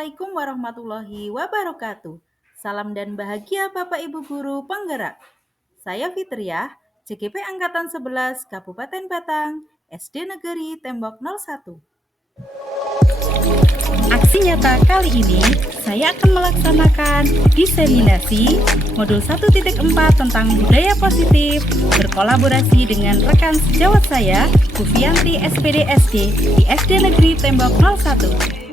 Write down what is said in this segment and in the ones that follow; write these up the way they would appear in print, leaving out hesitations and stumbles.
Assalamualaikum warahmatullahi wabarakatuh. Salam dan bahagia Bapak Ibu Guru penggerak. Saya Fitriah, CGP Angkatan 11 Kabupaten Batang, SD Negeri Tembok 01. Aksi nyata kali ini, saya akan melaksanakan diseminasi modul 1.4 tentang budaya positif berkolaborasi dengan rekan sejawat saya, Bu Fianti SPD SD di SD Negeri Tembok 01.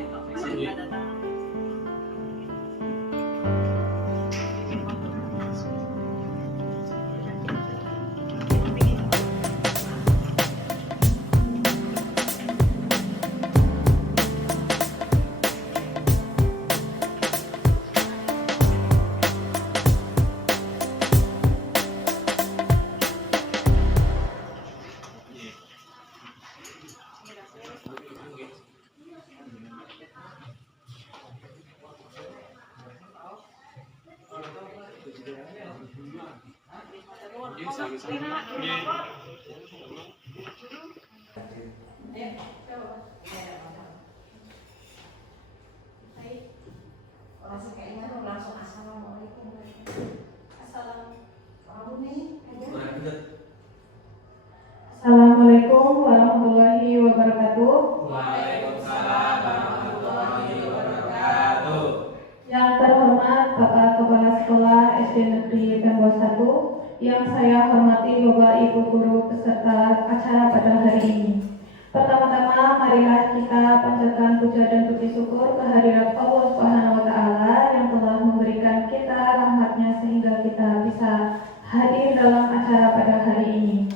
Assalamualaikum warahmatullahi wabarakatuh. Waalaikumsalam warahmatullahi wabarakatuh. Yang terhormat Bapak Kepala Sekolah SD Negeri Tembok 1, yang saya hormati Bapak Ibu Guru peserta acara pada hari ini. Pertama-tama, marilah kita panjatkan puja dan puji syukur kehadirat Allah Subhanahu wa Ta'ala yang telah memberikan kita rahmatnya sehingga kita bisa hadir dalam acara pada hari ini.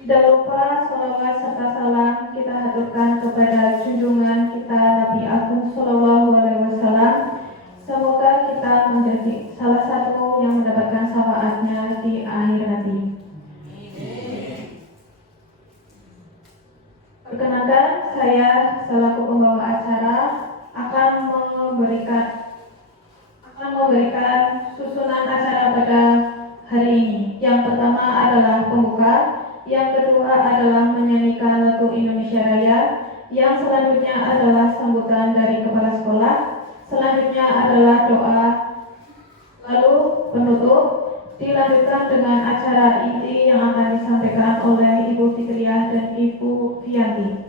Tidak lupa sholawat serta salam kita haturkan kepada junjungan kita Nabi Agung Sallallahu Alaihi Wasallam. Semoga kita menjadi salah satu yang mendapatkan syafaatnya di akhir nanti. Perkenankan, saya selaku pembawa acara akan memberikan susunan acara pada hari ini. Yang pertama adalah pembuka, yang kedua adalah menyanyikan lagu Indonesia Raya, yang selanjutnya adalah sambutan dari kepala sekolah, selanjutnya adalah doa, lalu penutup, dilanjutkan dengan acara inti yang akan disampaikan oleh Ibu Fitriah dan Ibu Fianti.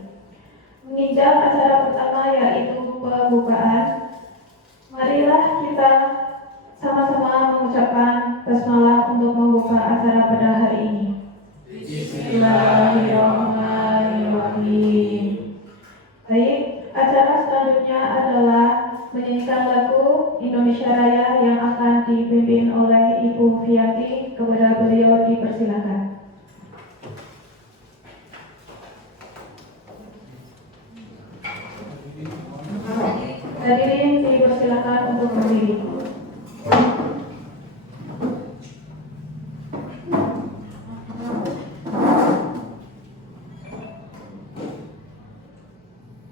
Menginjak acara pertama yaitu pembukaan, marilah kita sama-sama mengucapkan basmalah untuk membuka acara pada hari ini. Bismillahirrahmanirrahim. Baik, acara selanjutnya adalah menyanyikan lagu Indonesia Raya yang akan dipimpin oleh Ibu Fianti. Kepada beliau dipersilakan. Hadirin dipersilakan untuk berdiri.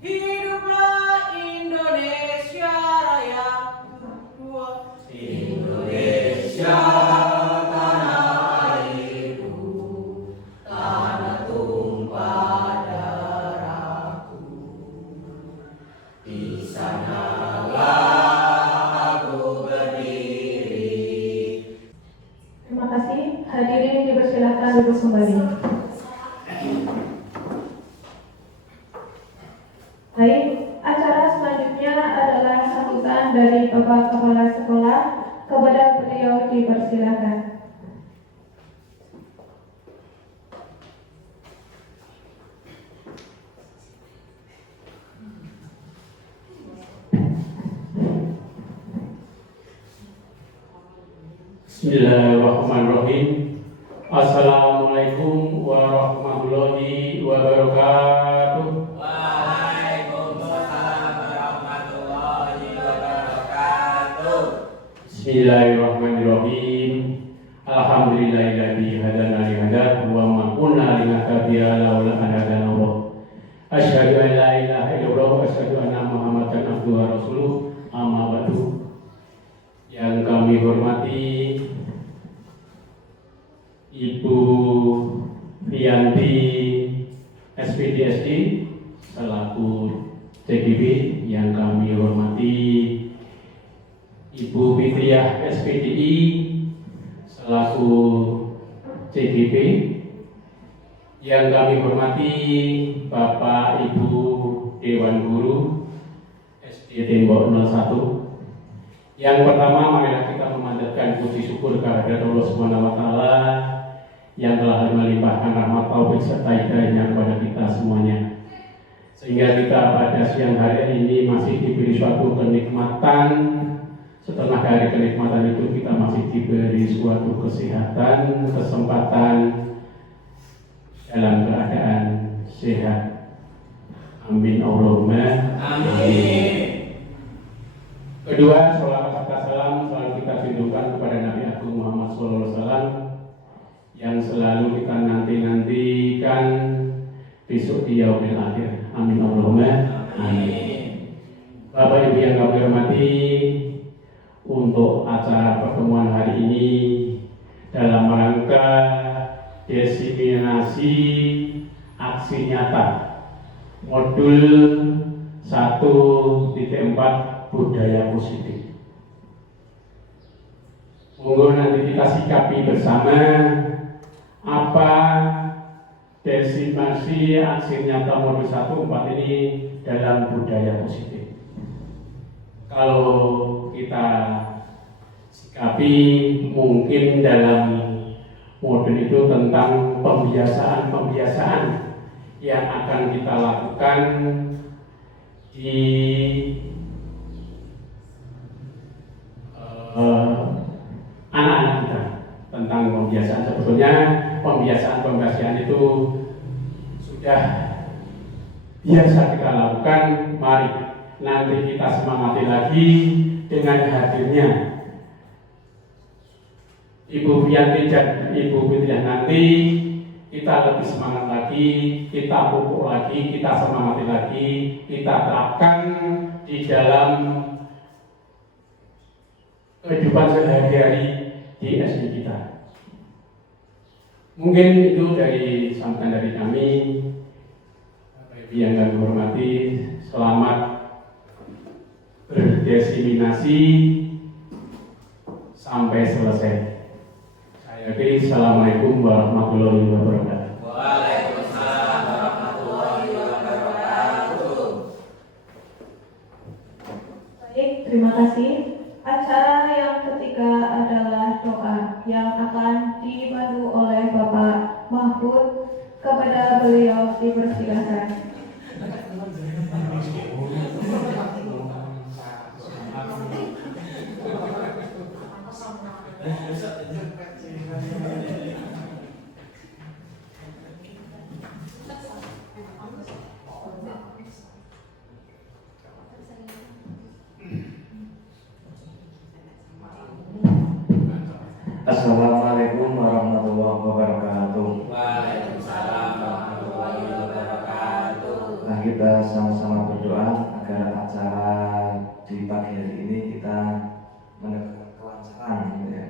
Hiduplah Indonesia Raya. Indonesia tanah airku, tanah tumpah darahku. Di sanalah aku berdiri. Terima kasih. Hadirin dipersilakan duduk kembali. Baik, acara selanjutnya adalah sambutan dari Bapak Kepala Sekolah. Kepada beliau dipersilakan. Bismillahirrahmanirrahim. Assalamualaikum warahmatullahi wabarakatuh. Waalaikumsalam warahmatullahi wabarakatuh. Bismillahirrahmanirrahim. Alhamdulillahilladzi hadana li hadza wa ma kunna linahtadiya laula an hadana Allah. Asyhadu an la ilaha illallah wa asyhadu anna Muhammadan abduhu wa rasuluh. Amma ba'du. Yang kami hormati Ibu Fianti SPD SD selaku CGB, yang kami hormati saya SPDI selaku CGP. Yang kami hormati Bapak Ibu Dewan Guru SD Tembok 01. Yang pertama, marilah kita memanjatkan puji syukur kehadirat Allah Subhanahu wa taala yang telah melimpahkan rahmat taufik serta hidayahnya kepada kita semuanya. Sehingga kita pada siang hari ini masih diberi suatu kenikmatan. Setelah dari kenikmatan itu kita masih diberi suatu kesehatan, kesempatan dalam keadaan sehat. Amin Allahumma amin. Kedua, sholawat serta salam selalu kita tunjukkan kepada Nabi Agung Muhammad SAW yang selalu kita nantikan besok di yaumil akhir. Amin Allahumma amin. Bapak Ibu yang kami hormati, untuk acara pertemuan hari ini dalam rangka diseminasi aksi nyata modul 1.4 budaya positif. Monggo nanti kita sikapi bersama apa diseminasi aksi nyata modul 1.4 ini dalam budaya positif. Kalau kita sikapi mungkin dalam modul itu tentang pembiasaan yang akan kita lakukan di anak-anak kita, tentang pembiasaan. Sebetulnya pembiasaan itu sudah biasa kita lakukan. Mari nanti kita semangati lagi dengan hadirnya Ibu Fianti dan Ibu Fitriah. Nanti kita lebih semangat lagi, kita pupuk lagi, kita semangati lagi, kita terapkan di dalam kehidupan sehari-hari di SD kita. Mungkin itu dari sambutan dari kami. Bapak Ibu yang kami hormati, selamat berdiseminasi sampai selesai. Saya kira Assalamualaikum warahmatullahi wabarakatuh. Waalaikumsalam warahmatullahi wabarakatuh. Baik, terima kasih. Acara yang ketiga adalah doa yang akan dipandu oleh Bapak Mahfud. Kepada beliau dipersilakan. Assalamualaikum warahmatullahi wabarakatuh. Waalaikumsalam warahmatullahi wabarakatuh. Nah, kita sama-sama berdoa agar acara di pagi hari ini kita mendapatkan kelancaran, ya.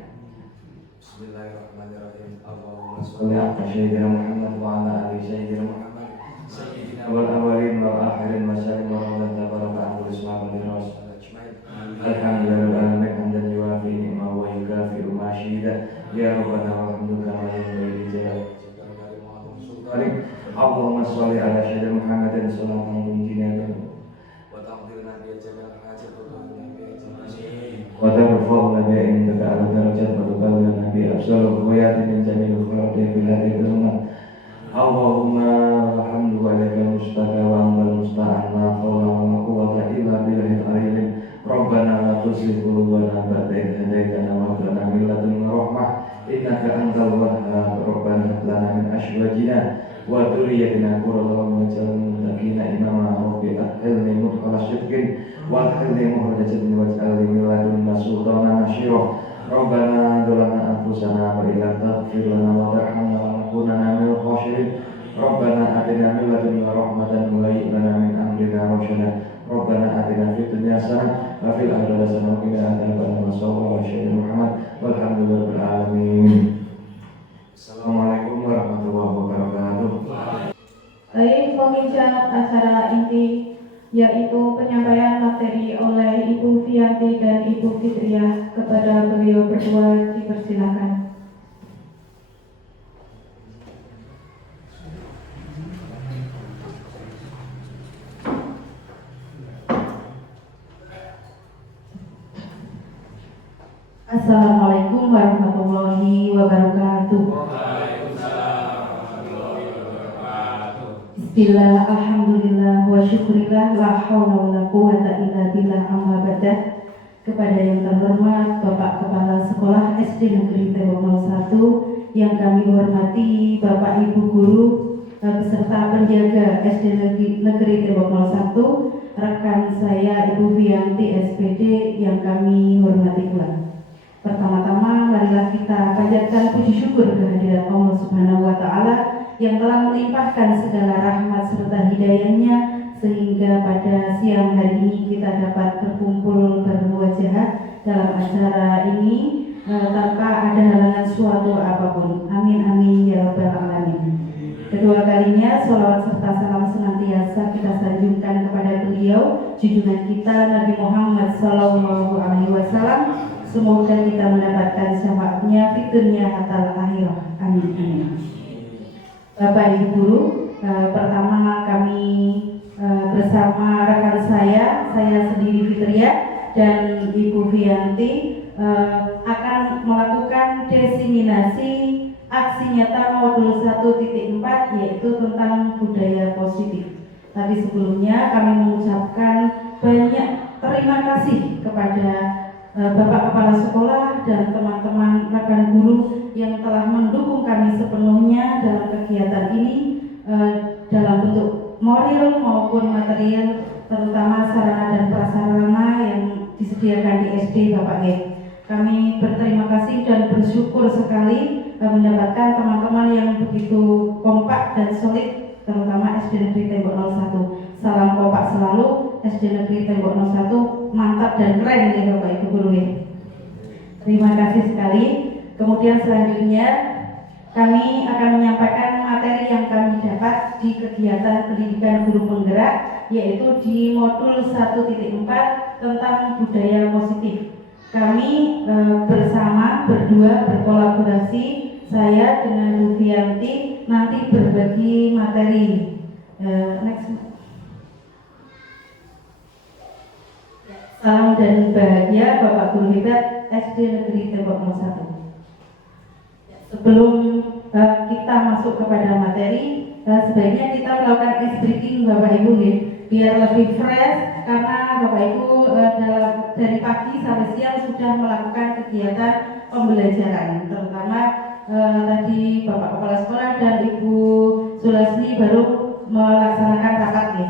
Bismillahirrahmanirrahim. Allahumma sholli ala sayyidina Muhammad wa ala ali sayyidina Muhammad sayyidina wal awwalin wal akhirin wa sallim wa tabaraka al-islamil ajmain. Alhamdulillah hamdan yuwafi ni'ma wa yukafi'u ma syida. Ya rabbana walhamdulillah wa yanbaghi jalali Allahumma sholli ala sayyidina Muhammadin sallallahu alaihi wasallam wa taqdirna bi jamal hajat wa tarfa'una bi indaka ala darajat wa tuqallina bi absar wa yatin jamil khairat fil hadhihi al-ummah. Allahumma alhamdu wa lakal mustaqa wa antal musta'an la hawla wa la quwwata illa billahil aliyyil. Rabbana la tuzigh qulubana ba'da idh hadaytana wa hab lana min ladunka rahmah innaka antal wahhab. Rabbana hab lana min azwajina wa dhurriyyatina qurrata a'yun waj'alna lil muttaqina imama. Rabbi adkhilni mudkhala sidqin wa adkhilni mukhraja sidqin waj'alni min ladunka sultanan nasyira. Rabbana zalamna anfusana wa illam taghfir lana wa tarhamna lanakunanna minal khasirin. Rabbana atina min ladunka rahmatan wa hayyi' lana min amrina rashada. Rabbana atina fid dunya hasanah wa fil akhirati hasanah wa qina adzabannar. Sallallahu alaihi Muhammad walhamdulillahil alamin. Assalamualaikum warahmatullahi wabarakatuh. Baik, pembicara acara inti yaitu penyampaian materi oleh Ibu Fianti Bapak dan Ibu Fitriah. Kepada beliau berdua dipersilakan. Assalamualaikum warahmatullahi wabarakatuh. Bismillah, alhamdulillah, wa syukurillah, la hawla wa la quwwata illa billah, amma ba'da. Kepada yang terhormat Bapak Kepala Sekolah SD Negeri Tembok 01, yang kami hormati Bapak Ibu Guru beserta penjaga SD Negeri Tembok 01, rekan saya Ibu Vianti SPD yang kami hormati pula. Pertama-tama marilah kita panjatkan puji syukur kehadirat Allah Subhanahu wa Ta'ala yang telah melimpahkan segala rahmat serta hidayahnya sehingga pada siang hari ini kita dapat berkumpul bermuajahah dalam acara ini tanpa ada halangan suatu apapun. Amin amin ya rabbal alamin. Kedua kalinya sholawat serta salam senantiasa kita sanjungkan kepada beliau junjungan kita Nabi Muhammad SAW. Semoga kita mendapatkan syafaatnya di dunia hatta akhirah. Amin amin. Bapak Ibu Guru, pertama kami bersama rekan saya sendiri Fitriah dan Ibu Vianti akan melakukan diseminasi aksi nyata modul 1.4 yaitu tentang budaya positif. Tapi sebelumnya kami mengucapkan banyak terima kasih kepada Bapak Kepala Sekolah dan teman-teman rekan guru yang telah mendukung kami sepenuhnya dalam kegiatan ini dalam bentuk moral maupun material, terutama sarana dan prasarana yang disediakan di SD Bapak G. Kami berterima kasih dan bersyukur sekali mendapatkan teman-teman yang begitu kompak dan solid, terutama SD Negeri Tembok 01. Salam kompak selalu, SD Negeri Tembok 01 mantap dan keren ya Bapak Ibu Guru ya. Terima kasih sekali. Kemudian selanjutnya kami akan menyampaikan materi yang kami dapat di kegiatan pendidikan guru penggerak, yaitu di modul 1.4 tentang budaya positif. Kami bersama berdua berkolaborasi, saya dengan Bu Vianti nanti berbagi materi. Next. Salam dan bahagia Bapak Guru Hebat SD Negeri Tembok 01. Sebelum kita masuk kepada materi, sebaiknya kita melakukan ice breaking Bapak Ibu ya, biar lebih fresh karena Bapak Ibu dari pagi sampai siang sudah melakukan kegiatan pembelajaran, terutama tadi Bapak Kepala Sekolah dan Ibu Sulasni baru melaksanakan rapat ya.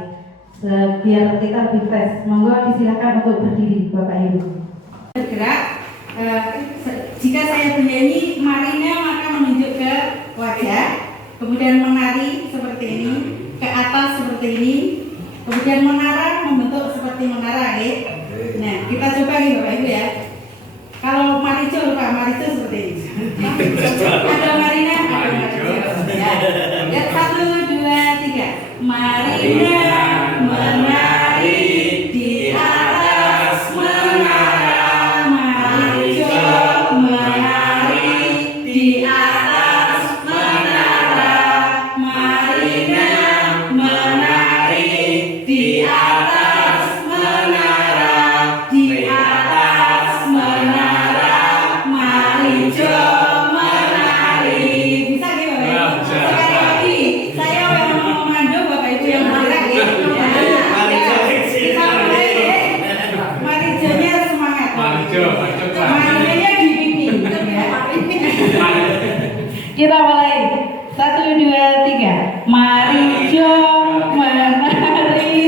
Biar kita lebih fresh, monggo disilakan untuk berdiri Bapak Ibu. Bergerak, jika saya bernyanyi, marinya maka menunjuk ke wajah, kemudian menari seperti ini, ke atas seperti ini, kemudian mengarah membentuk seperti mengarah ya. Nah, kita coba nih Bapak Ibu ya. Kalau marijo Pak, marijo seperti ini. Ada marinya, ada marijo. Ya, 1, 2, 3. Marinya menari di atas menara, marijo menari di atas menara, marinya menari di atas menara, di atas menara, marijo menari. Bisa gitu Bapak? Sekali lagi, saya yang memandu Bapak Ibu yang bergerak ya. Kita mulai ya. Marijonya semangat. Marijonya dibimbing, betul ya. Kita mulai 1, 2, 3. Marijo menari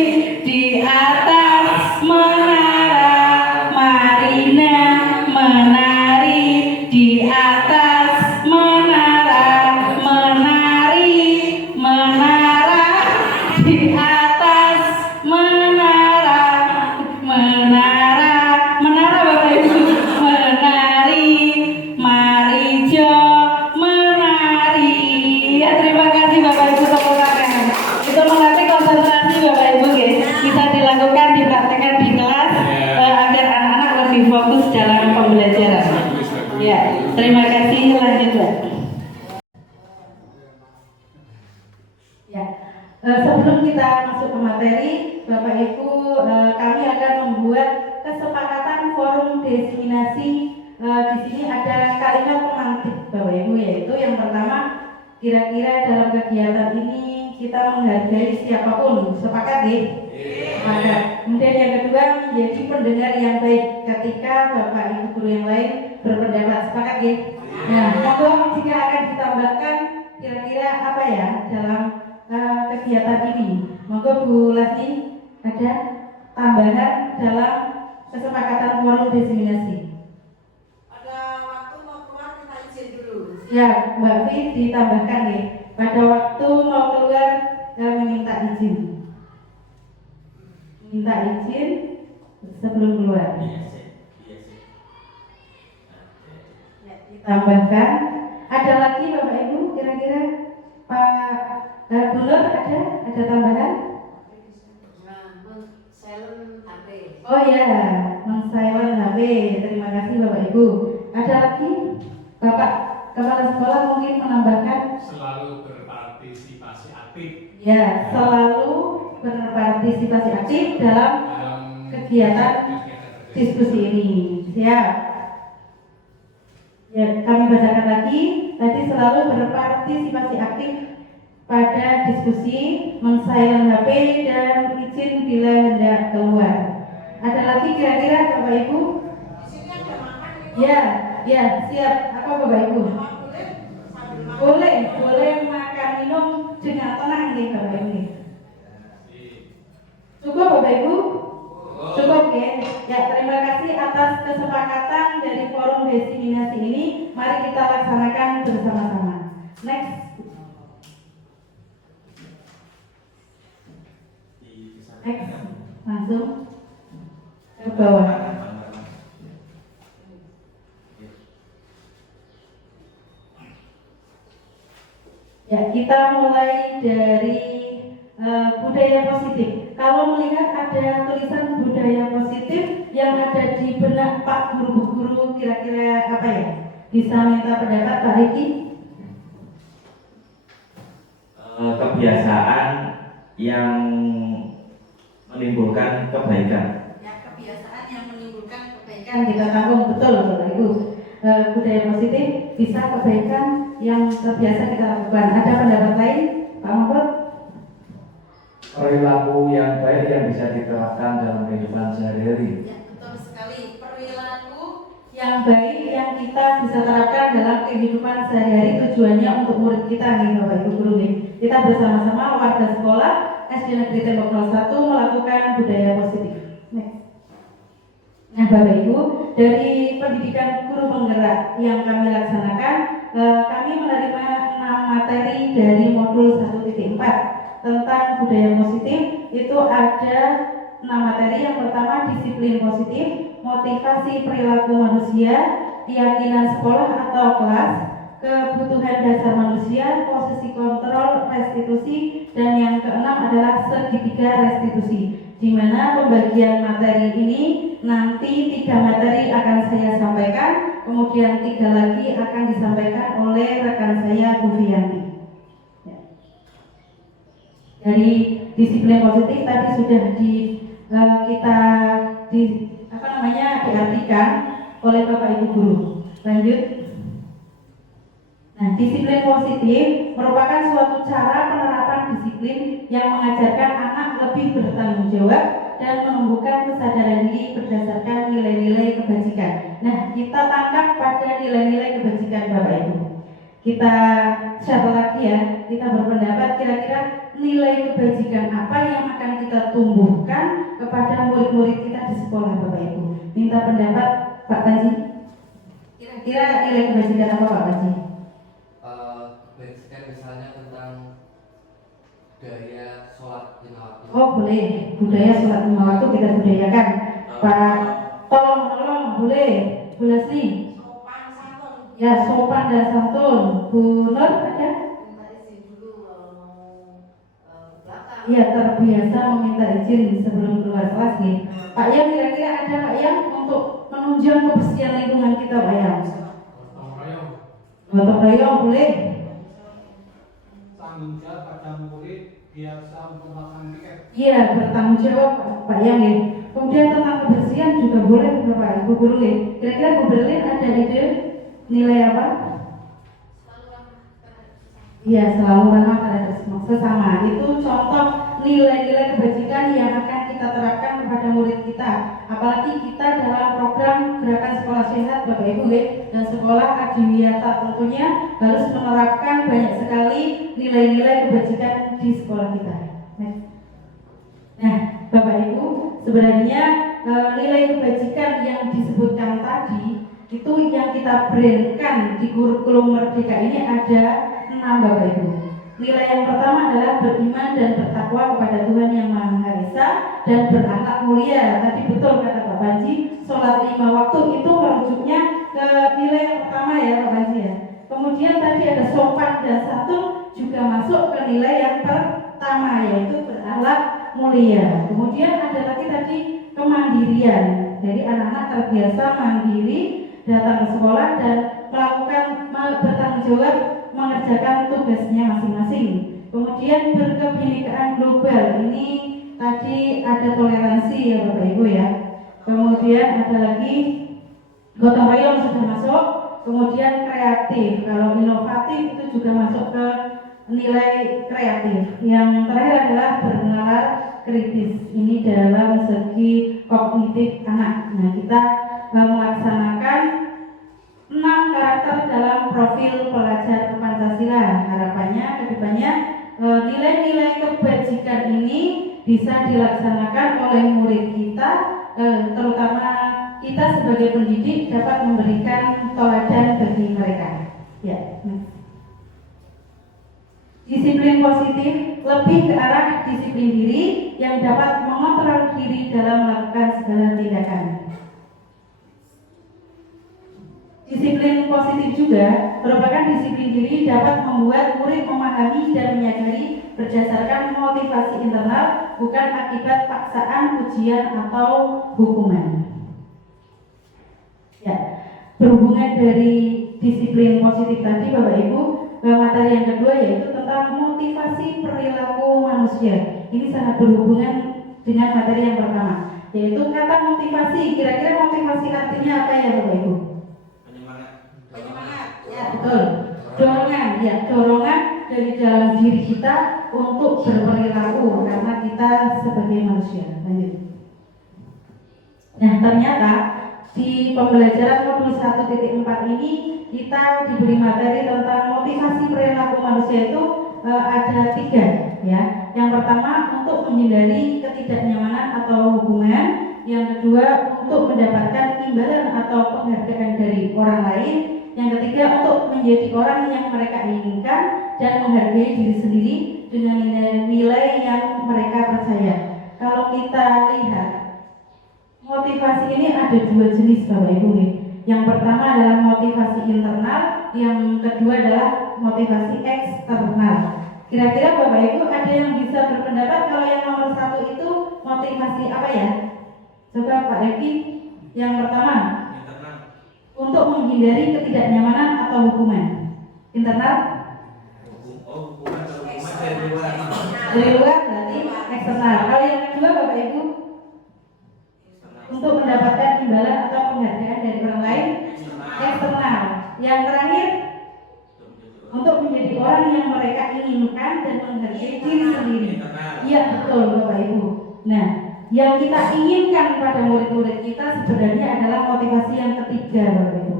di atas menara, Marina menari di atas menara, menari menara di atas menara, menara menara Bapak Ibu, menari marijo menari lebih fokus dalam pembelajaran. Ya, terima kasih. Lanjut, Mbak. Ya, sebelum kita masuk ke materi, Bapak Ibu, kami akan membuat kesepakatan forum destinasi. Di sini ada kalimat pemantik, Bapak Ibu, yaitu yang pertama, kira-kira dalam kegiatan ini kita menghargai siapapun. Sepakat ya? Sepakat. Kemudian yang kedua, menjadi pendengar yang baik ketika Bapak Ibu guru yang lain berpendapat. Sepakat ya? Nah, monggo jika akan ditambahkan kira-kira apa ya dalam kegiatan ini. Monggo Bu Lasmi, ada tambahan dalam kesepakatan forum destinasi. Pada waktu mau keluar kita izin dulu. Ya, Mbak Fi ditambahkan ya. Pada waktu mau keluar meminta izin. Minta izin sebelum keluar. Ya, ditambahkan. Ada lagi Bapak Ibu kira-kira Pak Bulur ada tambahan? Silent HP. Oh ya, silent HP. Terima kasih Bapak Ibu. Ada lagi Bapak Kepala Sekolah mungkin menambahkan? Selalu berpartisipasi aktif Ya, selalu berpartisipasi aktif dalam kegiatan diskusi ini. Siap. Ya, kami bacakan lagi. Tadi selalu berpartisipasi aktif pada diskusi, men-silent HP dan izin bila hendak keluar. Ada lagi kira-kira Bapak Ibu? Di sini ada makan nih. Ya, ya, siap. Apa Bapak Ibu? Boleh sambil makan. Boleh makan minum dengan tenang nih Bapak Ibu. Cukup Bapak Ibu? Cukup ya. Ya, terima kasih atas kesepakatan dari forum destinasi ini. Mari kita laksanakan bersama-sama. Next. Langsung ke bawah. Ya, kita mulai dari budaya positif. Kalau melihat ada tulisan budaya positif yang ada di benak Pak guru-guru, kira-kira apa ya? Bisa minta pendapat Pak Riki? Kebiasaan yang menimbulkan kebaikan. Ya, kebiasaan yang menimbulkan kebaikan. Kan kita tahu betul Bapak Ibu. Budaya positif bisa kebaikan yang terbiasa kita lakukan. Ada pendapat lain, Pak Mahfud? Perilaku yang baik yang bisa diterapkan dalam kehidupan sehari-hari. Ya, betul sekali. Perilaku Yang baik yang kita bisa terapkan dalam kehidupan sehari-hari, tujuannya untuk murid kita nih Bapak Ibu guru nih. Kita bersama-sama warga sekolah SD Negeri Tembok 01 melakukan budaya positif. Next. Nah Bapak Ibu, dari pendidikan guru penggerak yang kami laksanakan, kami menerima 6 materi dari modul 1.4 tentang budaya positif. Itu ada 6 materi. Yang pertama disiplin positif, motivasi perilaku manusia, keyakinan sekolah atau kelas, kebutuhan dasar manusia, posisi kontrol, restitusi, dan yang keenam adalah segitiga restitusi. Di mana pembagian materi ini nanti 3 materi akan saya sampaikan, kemudian 3 lagi akan disampaikan oleh rekan saya Bu Fianti. Ya. Dari disiplin positif tadi sudah diartikan oleh Bapak Ibu guru. Lanjut. Nah, disiplin positif merupakan suatu cara penerapan disiplin yang mengajarkan anak lebih bertanggung jawab dan menumbuhkan kesadaran diri berdasarkan nilai-nilai kebajikan. Nah, kita tangkap pada nilai-nilai kebajikan Bapak Ibu. Kita share lagi ya, kita berpendapat kira-kira nilai kebajikan apa yang akan kita tumbuhkan kepada murid-murid kita di sekolah Bapak Ibu. Minta pendapat Pak Taji. Kira-kira nilai kebajikan apa Pak Taji? Kebajikan misalnya tentang budaya sholat lima waktu. Oh boleh, budaya sholat 5 waktu kita budayakan. Pak, tolong boleh, Bu Leslie. sopan santun. Ya, sopan dan santun. Bu Nur ada? Minta izin dulu kalau mau belakang. Iya, terbiasa meminta izin sebelum keluar kelas nih. Pak Yang, kira-kira ada Pak Yang untuk menunjang kebersihan lingkungan kita, Pak ya? Gotong royong. Gotong royong boleh. Tanggung jawab pada murid biasa untuk makan tiket. Iya, bertanggung jawab Pak Yang ya. Kemudian tentang kebersihan juga boleh Bapak Ibu guru ya. Kira-kira Bu Berlin ada ide nilai apa? Iya, selalu ramah terhadap sesama. Itu contoh nilai-nilai kebajikan yang akan kita terapkan kepada murid kita. Apalagi kita dalam program Gerakan Sekolah Sehat Bapak Ibu ya, dan Sekolah Adiwiyata tentunya harus menerapkan banyak sekali nilai-nilai kebajikan di sekolah kita. Nah, Bapak Ibu, sebenarnya nilai kebajikan yang disebutkan tadi itu yang kita brandkan di kurikulum Merdeka ini ada 6 Bapak Ibu. Nilai yang pertama adalah beriman dan bertakwa kepada Tuhan Yang Maha Esa dan berakhlak mulia. Tadi betul kata Pak Panji, sholat 5 waktu itu merujuknya ke nilai yang pertama ya Pak Panji ya. Kemudian tadi ada sopan dan santun juga masuk ke nilai yang pertama yaitu berakhlak mulia. Kemudian ada lagi tadi kemandirian. Jadi anak-anak terbiasa mandiri datang ke sekolah dan melakukan bertanggung jawab mengerjakan tugasnya masing-masing. Kemudian berkebinekaan global. Ini tadi ada toleransi ya Bapak Ibu ya. Kemudian ada lagi gotong royong sudah masuk. Kemudian kreatif. Kalau inovatif itu juga masuk ke nilai kreatif. Yang terakhir adalah bernalar kritis. Ini dalam segi kognitif anak. Nah, kita melaksanakan 6 karakter dalam profil pelajar Pancasila. Harapannya kedepannya nilai-nilai kebajikan ini bisa dilaksanakan oleh murid kita, terutama kita sebagai pendidik dapat memberikan teladan bagi mereka. Ya. Disiplin positif lebih ke arah disiplin diri yang dapat mengontrol diri dalam melakukan segala tindakan. Disiplin positif juga merupakan disiplin diri dapat membuat murid memahami dan menyadari berdasarkan motivasi internal, bukan akibat paksaan, ujian, atau hukuman. Ya, berhubungan dari disiplin positif tadi Bapak Ibu, materi yang kedua yaitu tentang motivasi perilaku manusia. Ini sangat berhubungan dengan materi yang pertama, yaitu kata motivasi. Kira-kira motivasi artinya apa ya Bapak Ibu? Penyemangat, ya betul. Dorongan, ya dorongan dari dalam diri kita untuk berperilaku karena kita sebagai manusia. Lanjut. Nah, ternyata di pembelajaran modul 1.4 ini kita diberi materi tentang motivasi perilaku manusia itu ada 3 ya. Yang pertama untuk menghindari ketidaknyamanan atau hubungan. Yang kedua untuk mendapatkan imbalan atau penghargaan dari orang lain. Yang ketiga untuk menjadi orang yang mereka inginkan dan menghargai diri sendiri dengan nilai yang mereka percaya. Kalau kita lihat motivasi ini ada 2 jenis Bapak Ibu. Yang pertama adalah motivasi internal, yang kedua adalah motivasi eksternal. Kira-kira Bapak Ibu ada yang bisa berpendapat kalau yang nomor 1 itu motivasi apa ya? Coba Pak Reki, yang pertama untuk menghindari ketidaknyamanan atau hukuman. Internal? Hukuman dari luar. Dari luar berarti eksternal. Kalau yang kedua Bapak Ibu untuk mendapatkan imbalan atau penghargaan dari orang lain, eksternal. Yang terakhir untuk menjadi orang yang mereka inginkan dan menghargai diri sendiri. Iya betul Bapak Ibu. Nah, yang kita inginkan pada murid-murid kita sebenarnya adalah motivasi yang ketiga Bapak Ibu.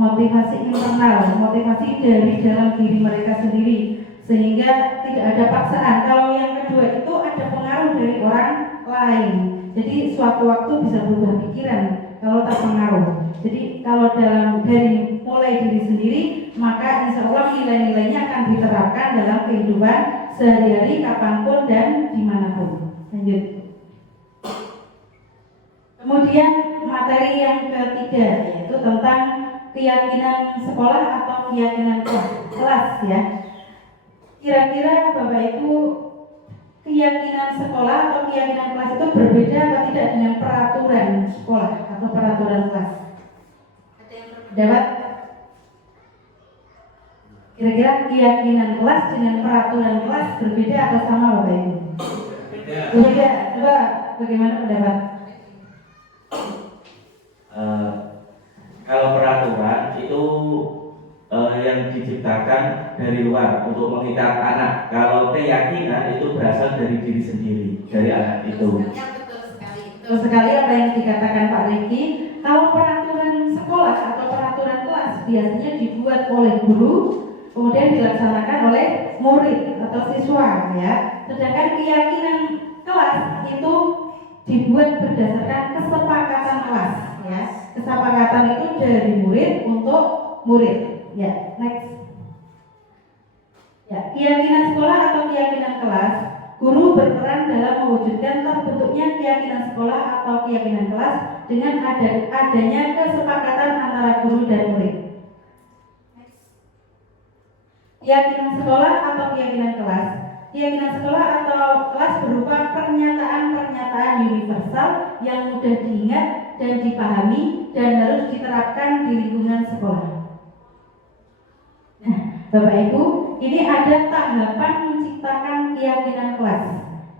Motivasi internal, motivasi dari dalam diri mereka sendiri, sehingga tidak ada paksaan. Kalau yang kedua itu ada pengaruh dari orang lain. Jadi suatu waktu bisa berubah pikiran kalau terpengaruh. Jadi kalau dari mulai diri sendiri, maka insya Allah nilai-nilainya akan diterapkan dalam kehidupan sehari-hari, kapanpun dan dimanapun. Lanjut. Kemudian materi yang ketiga yaitu tentang keyakinan sekolah atau keyakinan kelas ya. Kira-kira Bapak Ibu keyakinan sekolah atau keyakinan kelas itu berbeda atau tidak dengan peraturan sekolah atau peraturan kelas? Dapat? Kira-kira keyakinan kelas dengan peraturan kelas berbeda atau sama Bapak Ibu? Berbeda. Coba bagaimana pendapat? Kalau peraturan itu yang diciptakan dari luar untuk mengikat anak. Kalau keyakinan itu berasal dari diri sendiri, dari anak itu. Betul sekali apa yang dikatakan Pak Riki. Kalau peraturan sekolah atau peraturan kelas biasanya dibuat oleh guru, kemudian dilaksanakan oleh murid atau siswa, ya. Sedangkan keyakinan kelas itu dibuat berdasarkan kesepakatan kelas, ya. Kesepakatan itu dari murid untuk murid. Ya, next. Ya, keyakinan sekolah atau keyakinan kelas, guru berperan dalam mewujudkan terbentuknya keyakinan sekolah atau keyakinan kelas dengan adanya kesepakatan antara guru dan murid. Keyakinan sekolah atau keyakinan kelas. Keyakinan sekolah atau kelas berupa pernyataan-pernyataan universal yang mudah diingat dan dipahami dan harus diterapkan di lingkungan sekolah. Nah, Bapak Ibu, ini ada tahapan menciptakan keyakinan kelas.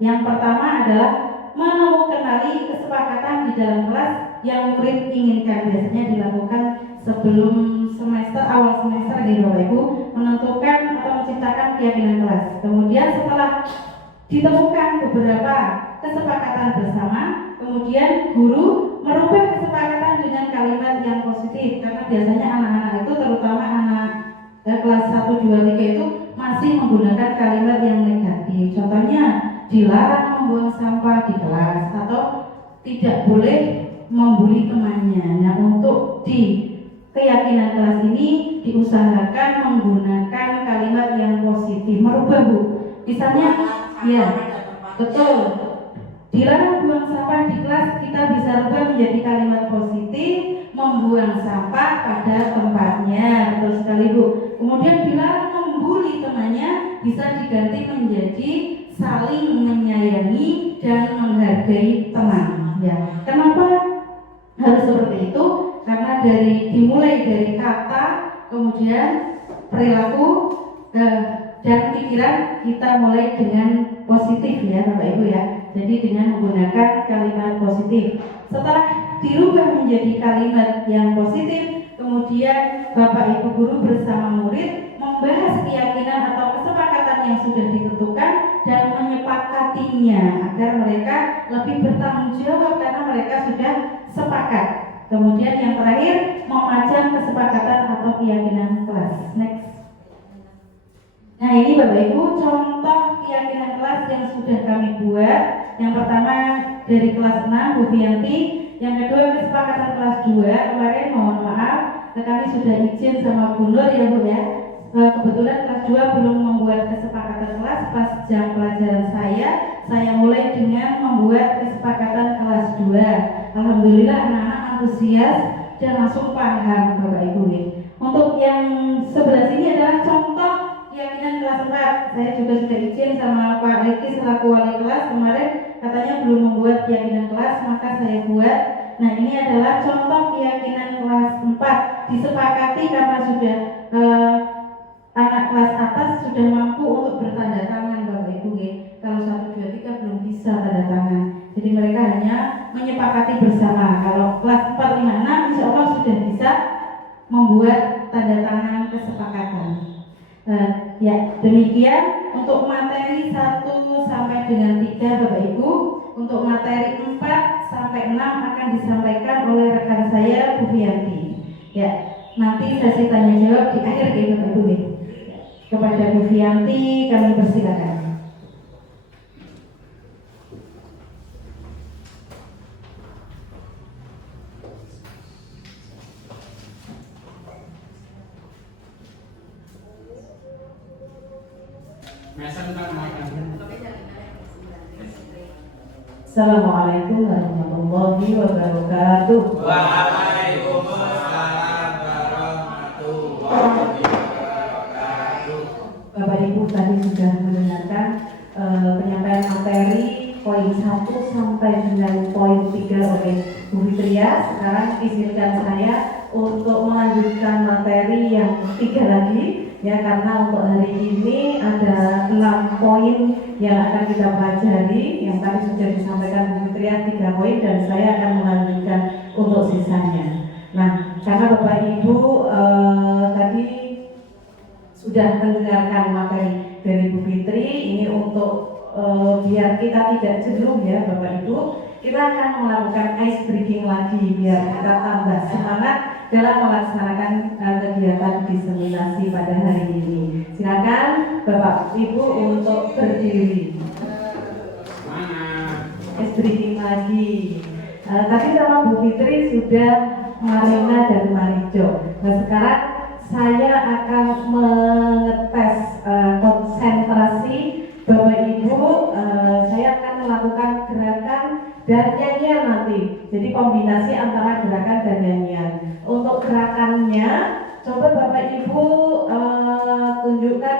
Yang pertama adalah mengenali kesepakatan di dalam kelas yang murid inginkan. Biasanya dilakukan sebelum semester, awal semester di Bapak Ibu, menentukan atau menciptakan keyakinan kelas. Kemudian setelah ditemukan beberapa kesepakatan bersama, kemudian guru merubah kesepakatan dengan kalimat yang positif, karena biasanya anak-anak itu, terutama anak kelas 1, 2, 3 itu masih menggunakan kalimat yang negatif. Contohnya, dilarang membuang sampah di kelas atau tidak boleh membuli temannya. Nah, untuk di keyakinan kelas ini diusahakan menggunakan kalimat yang positif, merubah Bu. Misalnya, ya, betul. Dilarang buang sampah di kelas, kita bisa rubah menjadi kalimat positif, membuang sampah pada tempatnya. Betul sekali Bu. Kemudian dilarang membuli temannya, bisa diganti menjadi saling menyayangi dan menghargai teman. Ya, kenapa harus seperti itu? Karena dimulai dari kata, kemudian perilaku dan pikiran kita mulai dengan positif, ya Bapak Ibu, ya. Jadi dengan menggunakan kalimat positif. Setelah dirubah menjadi kalimat yang positif, kemudian Bapak Ibu guru bersama murid membahas keyakinan atau kesepakatan yang sudah ditentukan dan menyepakatinya agar mereka lebih bertanggung jawab karena mereka sudah sepakat. Kemudian yang terakhir, memajang kesepakatan atau keyakinan kelas. Next. Nah, ini Bapak Ibu contoh keyakinan kelas yang sudah kami buat. Yang pertama dari kelas 6 Bu Fianti, yang kedua kesepakatan kelas 2. Kemarin mohon maaf, kami sudah izin sama Bu Nur, ya Bu, ya. Kebetulan kelas 2 belum membuat kesepakatan kelas. Pas jam pelajaran saya mulai dengan membuat kesepakatan kelas 2. Alhamdulillah anak-anak antusias dan langsung paham Bapak Ibu. Untuk yang sebelah sini adalah contoh keyakinan kelas 4. Saya juga sudah izin sama Pak Riki selaku wali kelas, kemarin katanya belum membuat keyakinan kelas, maka saya buat. Nah, ini adalah contoh keyakinan kelas 4. Disepakati karena sudah anak kelas atas sudah mampu untuk bertanda tangan Bapak Ibu. Kalau 1, 2, 3 belum bisa tanda tangan. Jadi mereka hanya menyepakati bersama. Kalau kelas 4, 5, 6 insya Allah sudah bisa membuat tanda tangan kesepakatan. Ya, demikian untuk materi 1 sampai dengan 3 Bapak Ibu. Untuk materi 4 sampai 6 akan disampaikan oleh rekan saya Bu Fianti. Ya, nanti sesi tanya jawab di akhir Bapak Ibu. Kepada Bu Fianti kami persilakan. Assalamualaikum warahmatullahi wabarakatuh. Waalaikumsalam warahmatullahi wabarakatuh. Bapak Ibu tadi sudah mendengarkan penyampaian materi poin 1 sampai dengan poin 3 oleh Bu Fitria. sekarang izinkan saya untuk melanjutkan materi yang 3 lagi ya, karena untuk hari ini ada 6 poin yang akan kita pelajari. Yang tadi sudah disampaikan Bu Fitriah 3 poin dan saya akan melanjutkan untuk sisanya. Nah, karena Bapak Ibu tadi sudah mendengarkan materi dari Bu Fitri, ini untuk biar kita tidak jenuh ya Bapak Ibu, kita akan melakukan ice breaking lagi biar kita tambah semangat dalam melaksanakan kegiatan diseminasi pada hari ini. Silakan Bapak Ibu untuk berdiri. Ice breaking lagi. Tadi sama Bu Fitri sudah Marina dan Marijo. Nah sekarang saya akan mengetes konsentrasi Bapak Ibu. Saya akan melakukan gerakan dan nyanyian nanti. Jadi kombinasi antara gerakan dan nyanyian. Untuk gerakannya, coba Bapak Ibu tunjukkan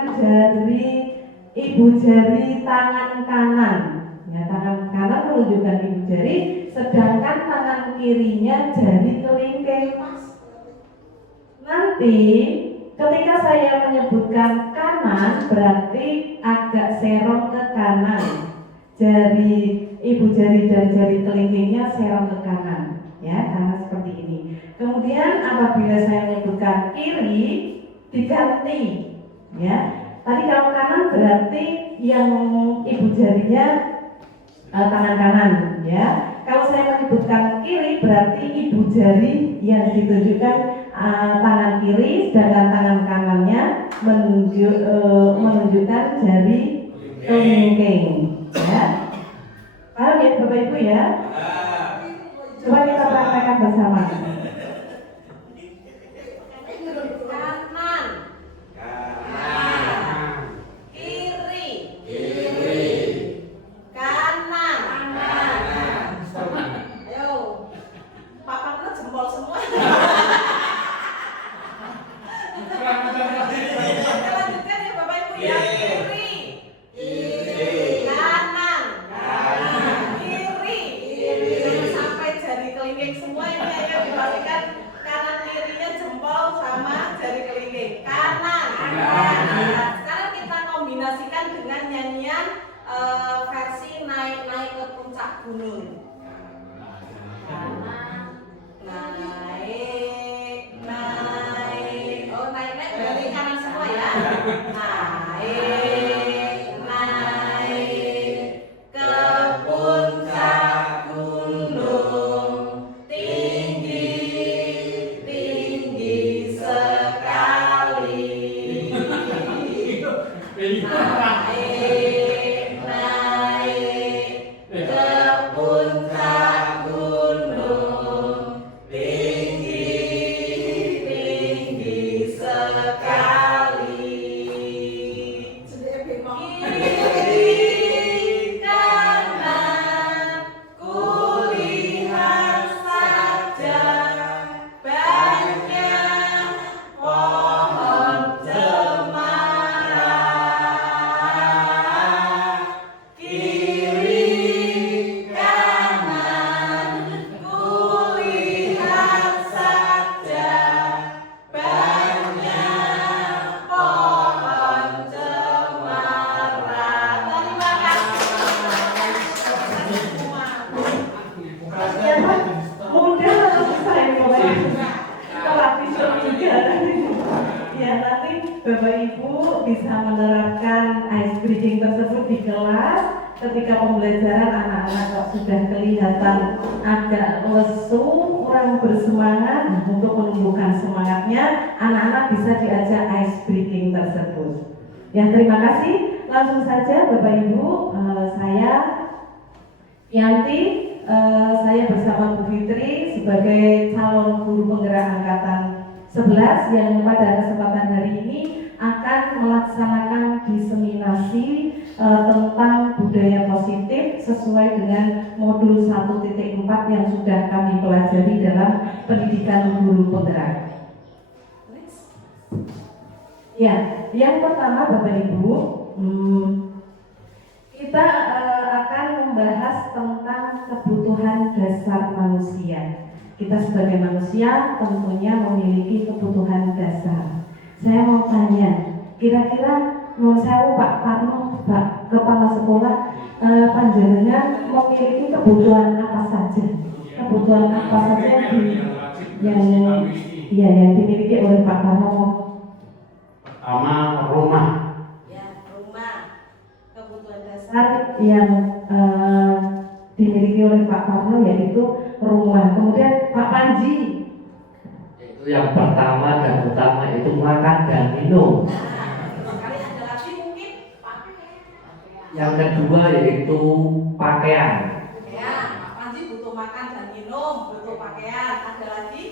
ibu jari tangan kanan. Ya, tangan kanan menunjukkan ibu jari, sedangkan tangan kirinya jari kelingking. Nanti ketika saya menyebutkan kanan, berarti agak serong ke kanan. Jari ibu jari dan jari kelingkingnya serong ke kanan, ya, karena seperti ini. Kemudian apabila saya menyebutkan kiri, diganti, ya. Tadi kalau kanan berarti yang ibu jarinya tangan kanan, ya. Kalau saya menyebutkan kiri berarti ibu jari yang ditunjukkan tangan kiri, sedangkan tangan kanannya menunjukkan jari kelingking. Ya, paham ya Bapak Ibu ya? Coba kita praktekkan bersama. Bapak Ibu bisa menerapkan ice breathing tersebut di kelas ketika pembelajaran anak-anak kok sudah kelihatan agak lesu, kurang bersemangat. Untuk menumbuhkan semangatnya, anak-anak bisa diajak ice breathing tersebut. Ya, terima kasih. Langsung saja Bapak Ibu, saya Yanti, saya bersama Bu Fitri sebagai calon guru penggerak angkatan 11 yang pada kesempatan hari ini akan melaksanakan diseminasi tentang budaya positif sesuai dengan modul 1.4 yang sudah kami pelajari dalam pendidikan guru penggerak. Ya, yang pertama Bapak Ibu, kita akan membahas tentang kebutuhan dasar manusia. Kita sebagai manusia tentunya memiliki kebutuhan dasar. Saya mau tanya, kira-kira menurut saya Pak Parno, Pak Kepala Sekolah, panjenengan memiliki kebutuhan apa saja? Kebutuhan apa saja yang dimiliki oleh Pak Parno? Pertama, rumah. Ya, rumah. Kebutuhan dasar yang dimiliki oleh Pak Parno yaitu rumah. Kemudian Pak Panji. Itu yang pertama dan utama itu makan dan minum. Sekali ada lagi mungkin pakaian. Yang kedua yaitu pakaian. Ya, Pak Panji butuh makan dan minum, butuh pakaian. Ada lagi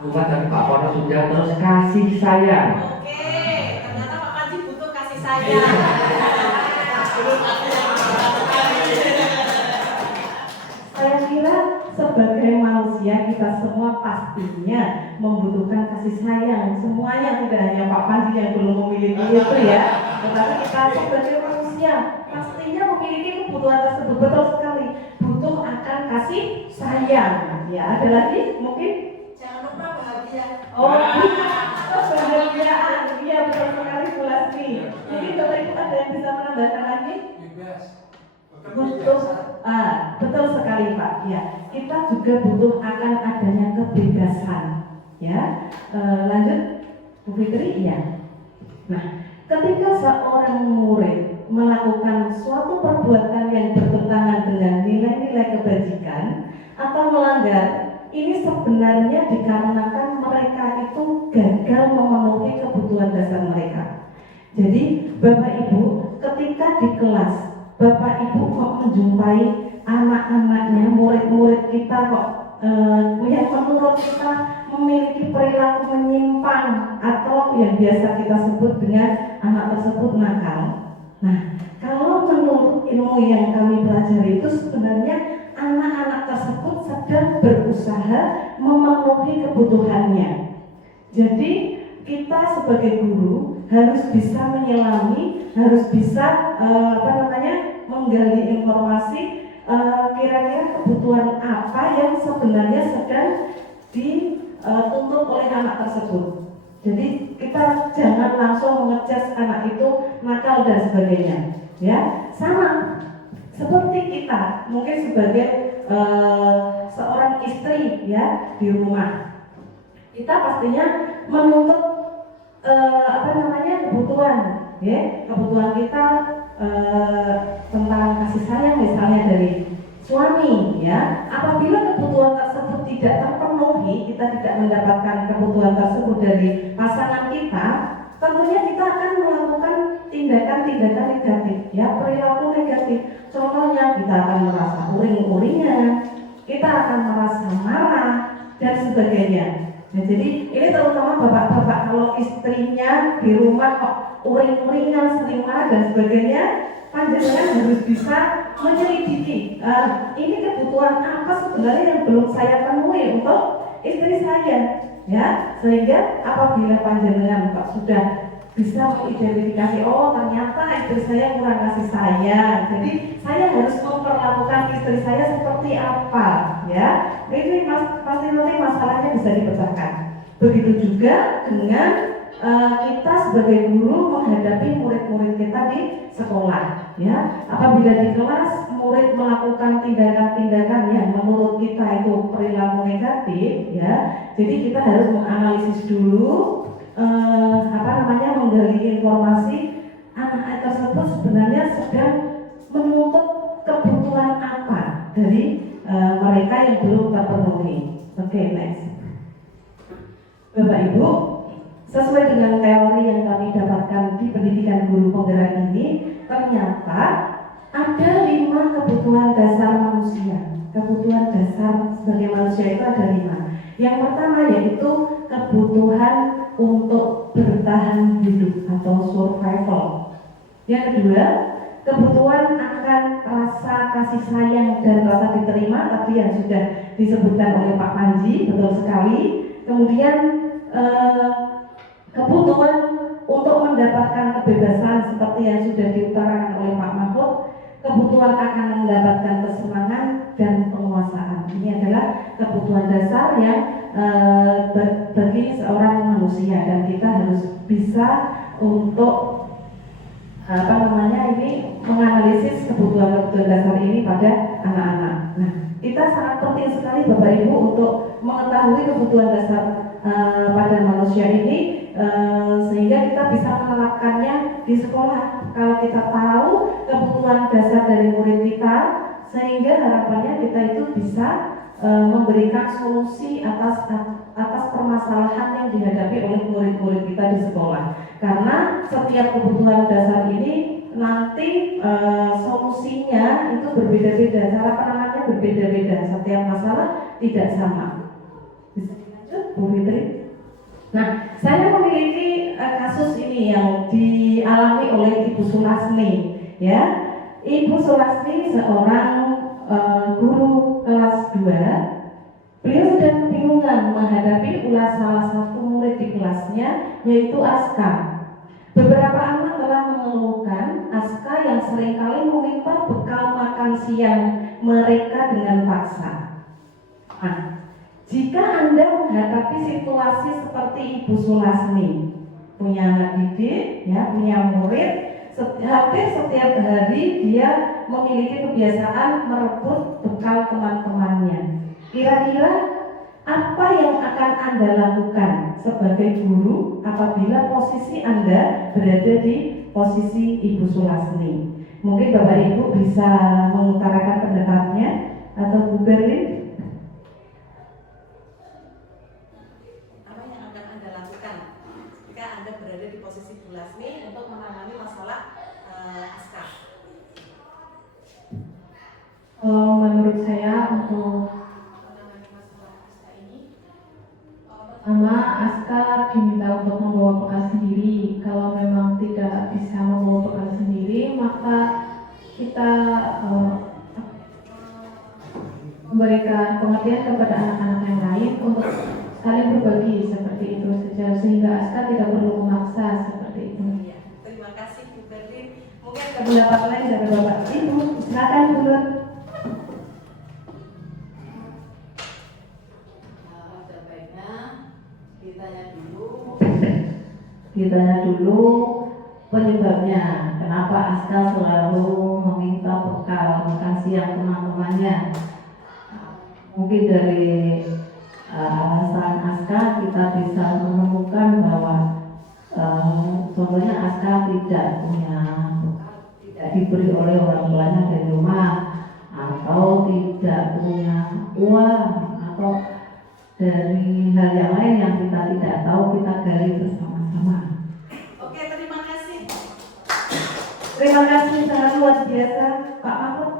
Rumah dan Pak Pono sudah, terus kasih sayang. Oke, ternyata Pak Panji butuh kasih sayang. Saya kira sebagai manusia kita semua pastinya membutuhkan kasih sayang. Semuanya, tidak hanya Pak Panji yang belum memiliki itu ya, tetapi kita sebagai manusia pastinya memiliki kebutuhan tersebut. Betul sekali, butuh akan kasih sayang. Ya, ada lagi mungkin? Jangan lupa bahagia. Oh, kebahagiaan. Iya, betul sekali Bu Lasmi. Jadi Bapak Ibu ada yang bisa menambahkan lagi? Betul sekali Pak. Ya, kita juga butuh akan adanya kebebasan. Ya, lanjut Bu Fitri. Ya. Nah, ketika seorang murid melakukan suatu perbuatan yang bertentangan dengan nilai-nilai kebajikan atau melanggar, ini sebenarnya dikarenakan mereka itu gagal memenuhi kebutuhan dasar mereka. Jadi Bapak Ibu ketika di kelas Bapak Ibu kok menjumpai anak-anaknya, murid-murid kita kok yang menurut kita memiliki perilaku menyimpang atau yang biasa kita sebut dengan anak tersebut nakal. Nah, kalau menurut ilmu yang kami pelajari itu sebenarnya anak-anak tersebut sedang berusaha memenuhi kebutuhannya. Jadi kita sebagai guru harus bisa menyelami, harus bisa menggali informasi kira-kira kebutuhan apa yang sebenarnya sedang dituntut oleh anak tersebut. Jadi kita jangan langsung mengecas anak itu nakal dan sebagainya. Ya, sama seperti kita mungkin sebagai seorang istri ya di rumah, kita pastinya menuntut kebutuhan, ya, kebutuhan kita tentang kasih sayang misalnya dari suami, ya. Apabila kebutuhan tersebut tidak terpenuhi, kita tidak mendapatkan kebutuhan tersebut dari pasangan kita, tentunya kita akan melakukan tindakan-tindakan negatif, ya, perilaku negatif. Contohnya kita akan merasa uring-uringan, kita akan merasa marah dan sebagainya. Nah, jadi ini terutama bapak-bapak kalau istrinya di rumah kok uring-uringan, sering marah dan sebagainya, panjenengan harus bisa menyelidiki ini kebutuhan apa sebenarnya yang belum saya penuhi untuk istri saya, ya, sehingga apabila panjenengan kok sudah bisa mengidentifikasi, oh ternyata istri saya kurang kasih sayang, jadi saya harus memperlakukan istri saya seperti apa, ya. Ini pasti nanti masalahnya bisa dipecahkan. Begitu juga dengan kita sebagai guru menghadapi murid-murid kita di sekolah, ya. Apabila di kelas murid melakukan tindakan-tindakan yang menurut kita itu perilaku negatif, ya, jadi kita harus menganalisis dulu, menggali informasi anak tersebut sebenarnya sedang menuntut kebutuhan apa dari mereka yang belum terpenuhi. Oke, next. Bapak Ibu, sesuai dengan teori yang kami dapatkan di pendidikan guru penggerak ini, ternyata ada 5 kebutuhan dasar manusia. Kebutuhan dasar sebagai manusia itu ada 5. Yang pertama yaitu kebutuhan untuk bertahan hidup atau survival. Yang kedua, kebutuhan akan rasa kasih sayang dan rasa diterima, tadi yang sudah disebutkan oleh Pak Panji, betul sekali. Kemudian kebutuhan untuk mendapatkan kebebasan seperti yang sudah diutarakan oleh Pak Mahfud. kebutuhan akan mendapatkan kesenangan dan penguasaan. Ini adalah kebutuhan dasar yang bagi seorang manusia, dan kita harus bisa untuk ini menganalisis kebutuhan dasar ini pada anak-anak. Nah, kita sangat penting sekali Bapak Ibu untuk mengetahui kebutuhan dasar pada manusia ini, sehingga kita bisa menerapkannya di sekolah. Kalau kita tahu kebutuhan dasar dari murid kita, sehingga harapannya kita itu bisa memberikan solusi atas permasalahan yang dihadapi oleh murid-murid kita di sekolah. Karena setiap kebutuhan dasar ini nanti solusinya itu berbeda-beda, cara penanganannya berbeda-beda, setiap masalah tidak sama. Bisa dilanjut, Bu Fitri? Nah, saya memiliki kasus ini yang dialami oleh Ibu Sulasni, ya. Ibu Sulasni seorang guru kelas 2. Beliau sedang kebingungan menghadapi ulas salah satu murid di kelasnya, yaitu Aska. Beberapa anak telah mengeluhkan Aska yang seringkali meminta bekal makan siang mereka dengan paksa. Nah, jika Anda menghadapi situasi seperti Ibu Sulasni, punya anak didik, ya, punya murid, hampir setiap hari dia memiliki kebiasaan merebut bekal teman-temannya. Kira-kira apa yang akan Anda lakukan sebagai guru apabila posisi Anda berada di posisi Ibu Sulasni? Mungkin Bapak Ibu bisa mengutarakan pendapatnya, atau Bu Berlin? Apa yang akan Anda lakukan jika Anda berada di posisi Bu Lasmi untuk menangani masalah Aska? Menurut saya untuk pertama, Aska diminta untuk membawa bekal sendiri. Kalau memang tidak bisa membawa bekal sendiri, maka kita memberikan pengertian kepada anak-anak yang lain untuk saling berbagi seperti itu saja, sehingga Aska tidak perlu memaksa seperti itu. Ya, terima kasih Bu Berlin. Mungkin Ada pendapat lain dari Bapak Ibu? Silakan Bu. Ditanya dulu penyebabnya, kenapa Aska selalu meminta bekal makan siang teman-temannya. Mungkin dari alasan Aska kita bisa menemukan bahwa contohnya Aska tidak punya bekal, tidak diberi oleh orang tuanya dari rumah, atau tidak punya uang, atau dari hal yang lain yang kita tidak tahu, kita gali bersama-sama. Oke, terima kasih. Terima kasih, sangat luar biasa Pak Mahfud.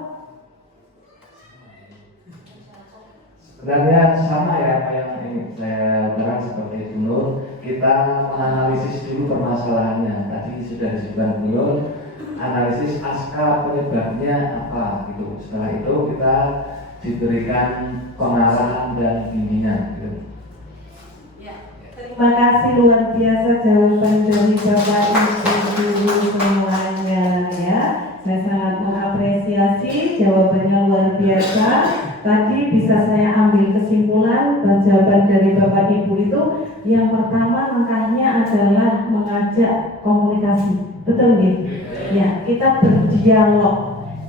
Sebenarnya sama ya apa yang ingin saya utarakan seperti itu, Nur. Kita menganalisis dulu permasalahannya. Tadi sudah disebutkan dulu, analisis Aska penyebabnya apa gitu. Setelah itu kita diberikan pengarahan dan bimbingan gitu. Ya, Terima kasih luar biasa jawaban dari Bapak Ibu semuanya, ya. Saya sangat mengapresiasi jawabannya, luar biasa. Tadi bisa saya ambil kesimpulan bahwa jawaban dari Bapak Ibu itu yang pertama langkahnya adalah mengajak komunikasi. Betul nggih? Ya, kita berdialog.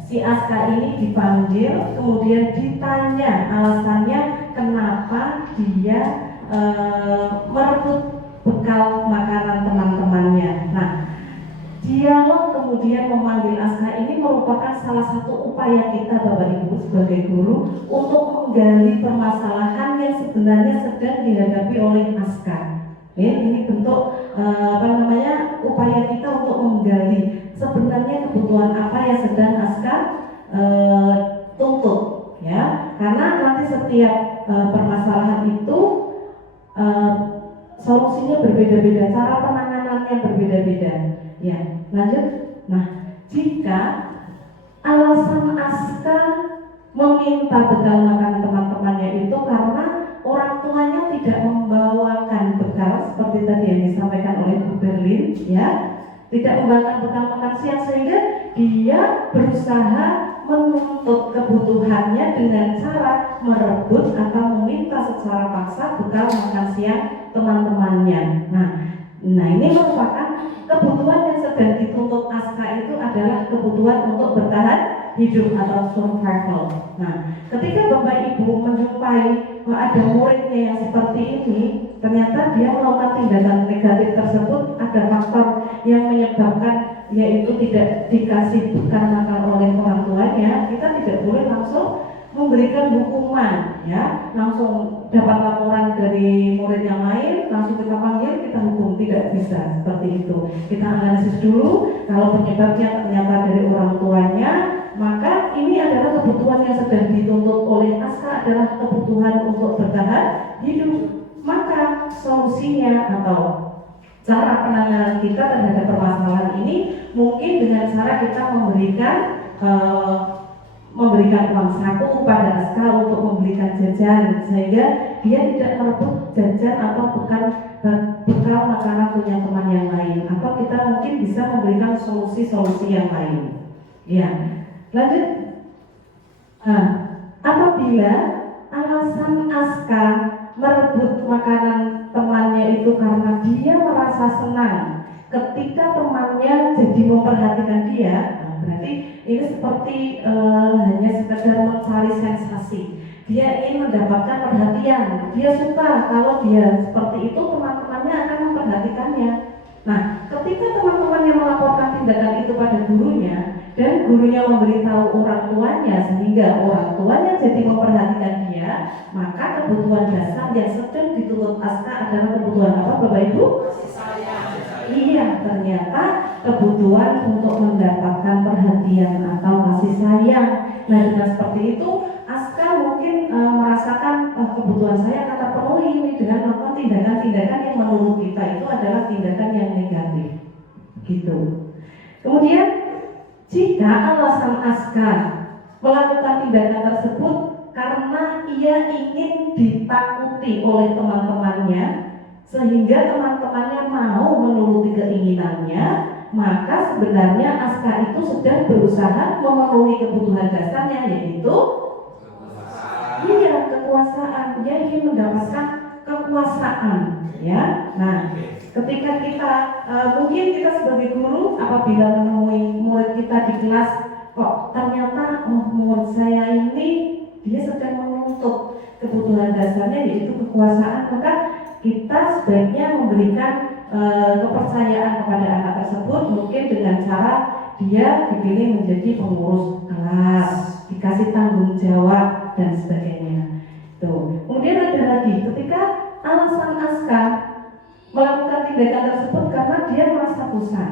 Si Aska ini dipanggil, kemudian ditanya alasannya kenapa dia merebut bekal makanan teman-temannya. Nah, dialog kemudian memanggil Aska ini merupakan salah satu upaya kita Bapak Ibu sebagai guru untuk menggali permasalahan yang sebenarnya sedang dihadapi oleh Aska. Ya, ini bentuk upaya kita untuk menggali sebenarnya kebutuhan apa yang sedang Aska tuntut, ya. Karena nanti setiap permasalahan itu solusinya berbeda-beda, cara penanganannya berbeda-beda. Ya, lanjut. Nah, jika alasan Aska meminta bekal makan teman-temannya itu karena orang tuanya tidak membawakan bekal seperti tadi yang disampaikan oleh Bu Berlin, ya, tidak membawakan bekal makan siang, sehingga dia berusaha menuntut kebutuhannya dengan cara merebut atau meminta secara paksa bekal makan siang teman-temannya. Nah ini merupakan kebutuhan yang sedang dituntut Aska itu adalah kebutuhan untuk bertahan hidup atau survival. Nah, ketika Bapak Ibu menjumpai ada muridnya yang seperti ini, ternyata dia melakukan tindakan negatif tersebut, ada faktor yang menyebabkan yaitu tidak dikasih bekal makan oleh orang tuanya, kita tidak boleh langsung memberikan hukuman, ya, langsung dapat laporan dari murid yang lain, langsung kita panggil, kita hukum, tidak bisa seperti itu. Kita analisis dulu, kalau penyebabnya ternyata dari orang tuanya, maka ini adalah kebutuhan yang sedang dituntut oleh Aska adalah kebutuhan untuk bertahan hidup. Maka solusinya atau cara penanganan kita terhadap permasalahan ini mungkin dengan cara kita memberikan uang saku pada Aska untuk membelikan jajan, sehingga dia tidak merebut jajan atau bekal makanan punya teman yang lain, atau kita mungkin bisa memberikan solusi-solusi yang lain. Ya, lanjut. Apabila alasan Aska merebut makanan temannya itu karena dia merasa senang ketika temannya jadi memperhatikan dia, berarti ini seperti hanya sekedar mencari sensasi. Dia ingin mendapatkan perhatian, dia suka kalau dia seperti itu teman-temannya akan memperhatikannya. Nah, ketika teman-temannya melaporkan tindakan itu pada gurunya dan gurunya memberitahu orang tuanya sehingga orang tuanya jadi memperhatikan dia, maka kebutuhan dasar yang sedang dituntut Aska adalah kebutuhan apa, Bapak Ibu? Iya, ternyata kebutuhan untuk mendapatkan perhatian atau kasih sayang. Nah, dengan seperti itu Aska mungkin merasakan kebutuhan saya akan terpenuhi ini dengan melakukan tindakan-tindakan yang menurut kita itu adalah tindakan yang negatif, gitu. Kemudian jika alasan Aska melakukan tindakan tersebut karena ia ingin ditakuti oleh teman-temannya sehingga teman-temannya mau menuruti keinginannya, maka sebenarnya Aska itu sedang berusaha memenuhi kebutuhan dasarnya, yaitu kekuasaan. Dia ingin mendapatkan kekuasaan, ya. Nah, ketika kita mungkin kita sebagai guru apabila menemui murid kita di kelas, kok ternyata murid saya ini dia sedang menuntut kebutuhan dasarnya yaitu kekuasaan, maka kita sebaiknya memberikan kepercayaan kepada anak tersebut, mungkin dengan cara dia dipilih menjadi pengurus kelas, dikasih tanggung jawab dan sebagainya. Tuh. Kemudian ada lagi, ketika alasan Aska melakukan tindakan tersebut karena dia merasa bosan,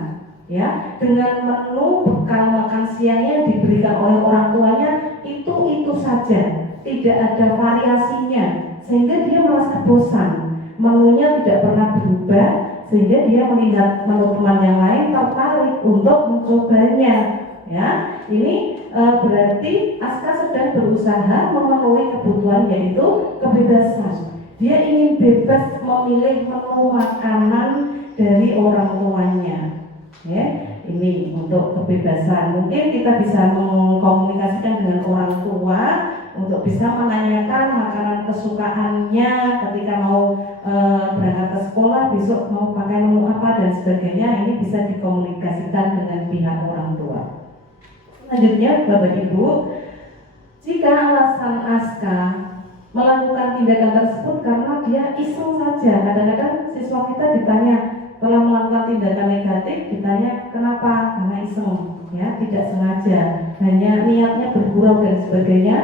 ya, dengan menu bekal makan siangnya yang diberikan oleh orang tuanya itu saja, tidak ada variasinya, sehingga dia merasa bosan. Menunya tidak pernah berubah, sehingga dia melihat menu teman yang lain tertarik untuk mencobanya. Ya, ini berarti Aska sedang berusaha memenuhi kebutuhan yaitu kebebasan. Dia ingin bebas memilih menu makanan dari orang tuanya. Ya, ini untuk kebebasan. Mungkin kita bisa mengkomunikasikan dengan orang tua untuk bisa menanyakan makanan kesukaannya ketika mau berangkat ke sekolah, besok mau pakai menu apa dan sebagainya. Ini bisa dikomunikasikan dengan pihak orang tua. Selanjutnya, Bapak Ibu, jika alasan Aska melakukan tindakan tersebut karena dia iseng saja, kadang-kadang siswa kita ditanya setelah melakukan tindakan negatif, ditanya kenapa? Karena iseng, ya, tidak sengaja, hanya niatnya bergurau dan sebagainya.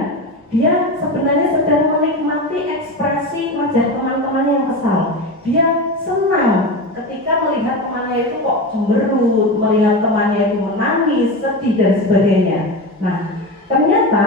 Dia sebenarnya sedang menikmati ekspresi wajah teman-teman yang kesal. Dia senang ketika melihat temannya itu kok cemberut, melihat temannya itu menangis, sedih dan sebagainya. Nah, ternyata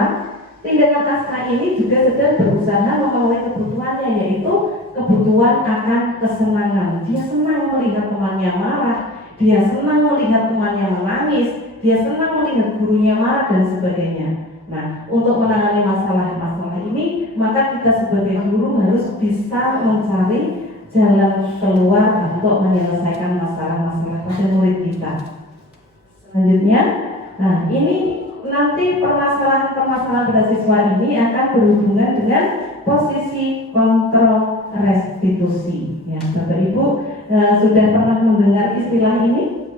tindakan Aska ini juga sedang berusaha memenuhi kebutuhannya, yaitu kebutuhan akan kesenangan. Dia senang melihat temannya marah, dia senang melihat temannya menangis, dia senang melihat gurunya marah dan sebagainya. Nah, untuk menangani masalah-masalah ini, maka kita sebagai guru harus bisa mencari jalan keluar untuk menyelesaikan masalah-masalah pada murid kita. Selanjutnya, nah ini nanti permasalahan pada siswa ini akan berhubungan dengan posisi kontrol restitusi. Ya, Bapak Ibu sudah pernah mendengar istilah ini?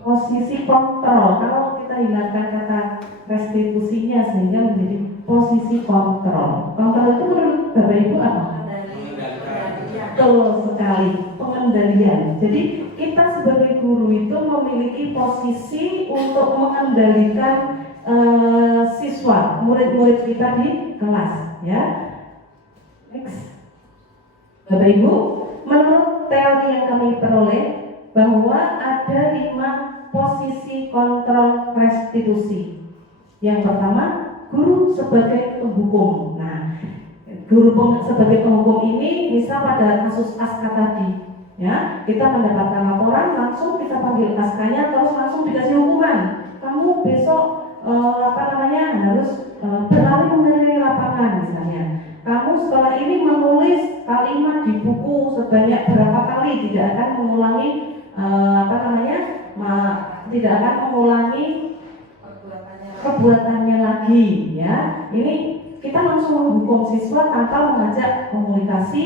Posisi kontrol. Kalau kita hilangkan kata restitusinya sehingga menjadi posisi kontrol. Kontrol itu menurut Bapak Ibu apa? Betul sekali, pengendalian. Jadi kita sebagai guru itu memiliki posisi untuk mengendalikan siswa, murid-murid kita di kelas. Ya. Next. Bapak Ibu, menurut teori yang kami peroleh bahwa ada 5 posisi kontrol restitusi. Yang pertama, guru sebagai penghukum. Nah, guru sebagai penghukum ini misal pada kasus Aska tadi, ya, kita mendapatkan laporan, langsung kita panggil Askanya, terus langsung dikasih hukuman. Kamu besok harus berlari mengelilingi lapangan misalnya. Kamu setelah ini menulis kalimat di buku sebanyak berapa kali, tidak akan mengulangi tidak akan mengulangi perbuatannya lagi, ya. Ini kita langsung menghukum siswa tanpa mengajak komunikasi,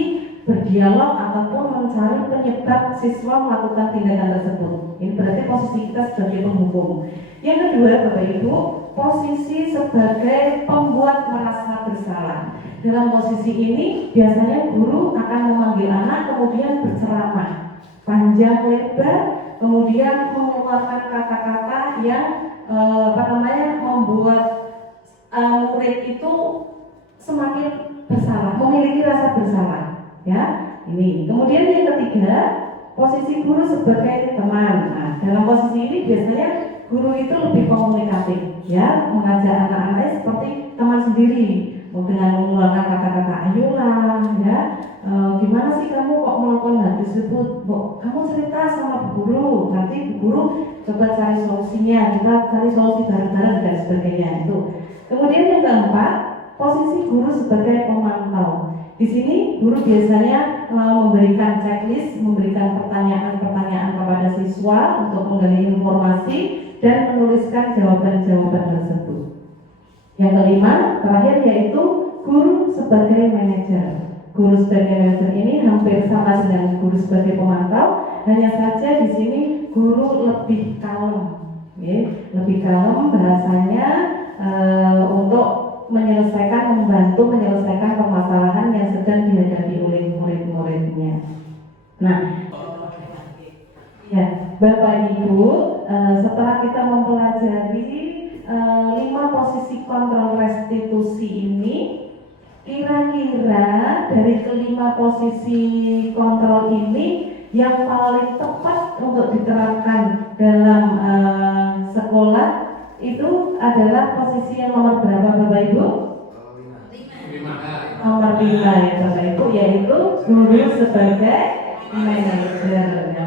berdialog ataupun mencari penyebab siswa melakukan tindakan tersebut. Ini berarti posisi kita sebagai penghukum. Yang kedua, Bapak Ibu, posisi sebagai pembuat merasa bersalah. Dalam posisi ini biasanya guru akan memanggil anak, kemudian berceramah panjang lebar, kemudian mengeluarkan kata-kata yang membuat murid itu semakin bersalah, memiliki rasa bersalah. Ya, ini. Kemudian yang ketiga, posisi guru sebagai teman. Nah, dalam posisi ini biasanya guru itu lebih komunikatif, ya, mengajak anak-anak seperti teman sendiri, dengan mengeluarkan kata-kata ayolah, ya, gimana sih kamu kok melakukan hal tersebut? Kamu cerita sama bu guru, nanti bu guru coba cari solusinya, kita cari solusi bareng-bareng dan sebagainya itu. Kemudian yang keempat, posisi guru sebagai pemantau. Di sini guru biasanya memberikan checklist, memberikan pertanyaan-pertanyaan kepada siswa untuk menggali informasi dan menuliskan jawaban-jawaban tersebut. Yang kelima, terakhir yaitu guru sebagai manajer. Guru sebagai manajer ini hampir sama dengan guru sebagai pemantau, hanya saja di sini guru lebih kalem, ya, lebih kalem bahasanya untuk membantu menyelesaikan permasalahan yang sedang dihadapi oleh murid-muridnya. Nah, ya, Bapak Ibu, setelah kita mempelajari 5 posisi kontrol restitusi ini, kira-kira dari kelima posisi kontrol ini yang paling tepat untuk diterapkan dalam sekolah itu adalah posisi yang nomor berapa, Bapak Ibu? 5. Nomor 5 ya Bapak Ibu, yaitu guru sebagai manajer. Ya,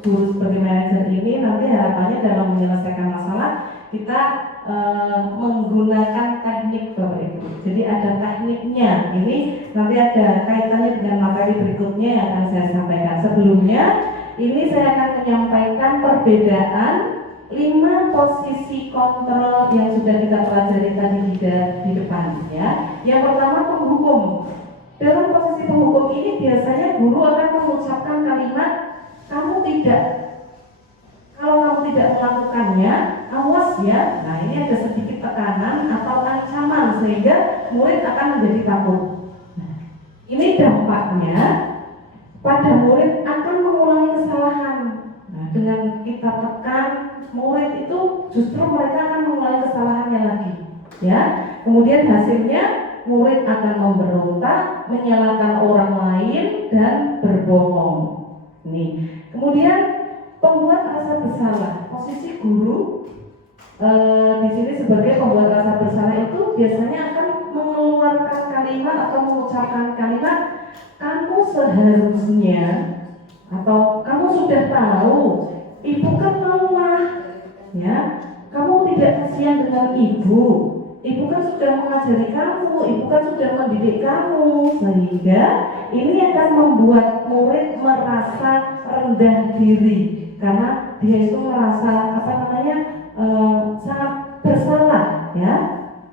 guru sebagai manajer ini nanti harapannya dalam menyelesaikan masalah kita menggunakan teknik, Bapak Ibu. Jadi ada tekniknya. Ini nanti ada kaitannya dengan materi berikutnya yang akan saya sampaikan. Sebelumnya ini saya akan menyampaikan perbedaan 5 posisi kontrol yang sudah kita pelajari tadi di depan, ya. Yang pertama, penghukum. Dalam posisi penghukum ini biasanya guru akan mengucapkan kalimat kalau kamu tidak melakukannya, awas ya. Nah, ini ada sedikit tekanan atau ancaman sehingga murid akan menjadi takut. Nah, ini dampaknya pada murid akan mengulangi kesalahan. Nah, dengan kita tekan murid itu justru mereka akan mengulangi kesalahannya lagi, ya. Kemudian hasilnya murid akan memberontak, menyalahkan orang lain dan berbohong. Nih, kemudian pembuat rasa bersalah. Posisi guru di sini sebagai pembuat rasa bersalah itu biasanya akan mengeluarkan kalimat atau mengucapkan kalimat kamu seharusnya atau kamu sudah tahu ibu kan lelah, ya, kamu tidak kasihan dengan ibu, ibu kan sudah mengajari kamu, ibu kan sudah mendidik kamu, sehingga ini akan membuat murid merasa rendah diri karena dia itu merasa sangat bersalah, ya.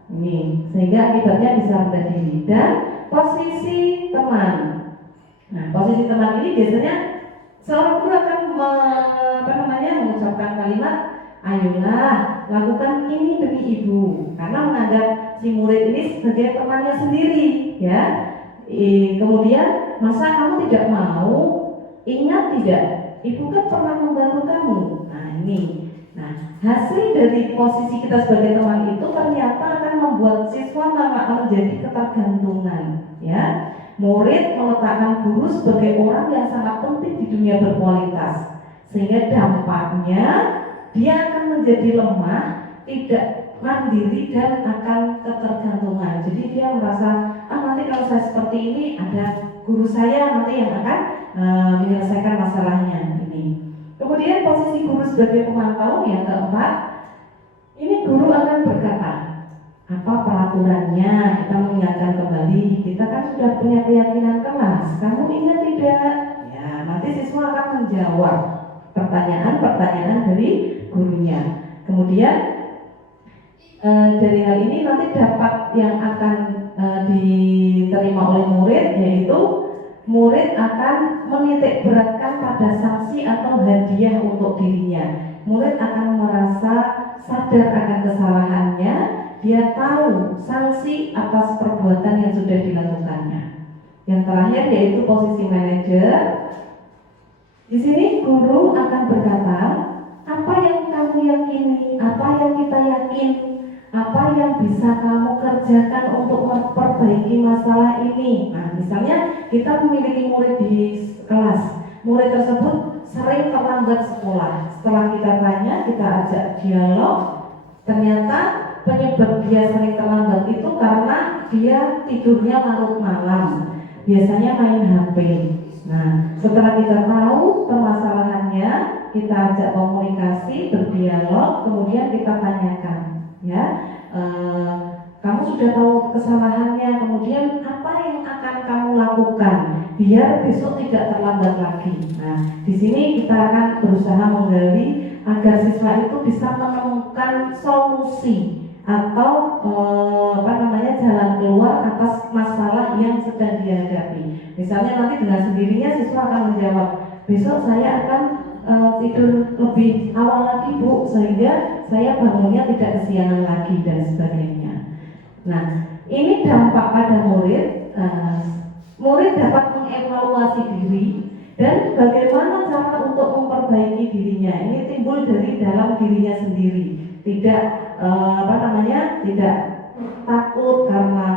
Ini sehingga akibatnya bisa rendah diri. Dan posisi teman. Nah, posisi teman ini biasanya seorang guru akan mengucapkan kalimat, ayolah lakukan ini demi ibu, karena menganggap si murid ini sebagai temannya sendiri, ya. Kemudian, masa kamu tidak mau? Ingat tidak, ibu kan pernah membantu kamu. Nah ini, hasil dari posisi kita sebagai teman itu ternyata akan membuat siswa menjadi ketergantungan, ya. Murid meletakkan guru sebagai orang yang sangat penting di dunia berkualitas, sehingga dampaknya dia akan menjadi lemah, tidak mandiri dan akan ketergantungan. Jadi dia merasa, nanti kalau saya seperti ini ada guru saya nanti yang akan menyelesaikan masalahnya ini. Kemudian posisi guru sebagai pemantau yang keempat, ini guru akan berkata, apa peraturannya, kita mengingatkan kembali, kita kan sudah punya keyakinan kelas, kamu ingat tidak? Ya, nanti siswa akan menjawab pertanyaan-pertanyaan dari gurunya. Kemudian dari hal ini nanti dapat yang akan diterima oleh murid, yaitu murid akan menitik beratkan pada sanksi atau hadiah untuk dirinya. Murid akan merasa sadar akan kesalahannya, dia tahu sanksi atas perbuatan yang sudah dilakukannya. Yang terakhir yaitu posisi manajer. Di sini guru akan berkata, apa yang kamu yakini, apa yang kita yakin, apa yang bisa kamu kerjakan untuk memperbaiki masalah ini. Nah, misalnya kita memiliki murid di kelas, murid tersebut sering terlambat sekolah. Setelah kita tanya, kita ajak dialog, ternyata penyebab dia sering terlambat itu karena dia tidurnya larut malam, biasanya main HP. Nah, setelah kita tahu permasalahannya, kita ajak komunikasi, berdialog, kemudian kita tanyakan, ya, kamu sudah tahu kesalahannya, kemudian apa yang akan kamu lakukan biar besok tidak terlambat lagi. Nah, di sini kita akan berusaha menggali agar siswa itu bisa menemukan solusi atau jalan keluar atas masalah yang sedang dihadapi. Misalnya nanti dengan sendirinya siswa akan menjawab, besok saya akan tidur lebih awal lagi Bu, sehingga saya bangunnya tidak kesiangan lagi dan sebagainya. Nah, ini dampak pada murid. Murid dapat mengevaluasi diri dan bagaimana cara untuk memperbaiki dirinya. Ini timbul dari dalam dirinya sendiri. Tidak tidak takut karena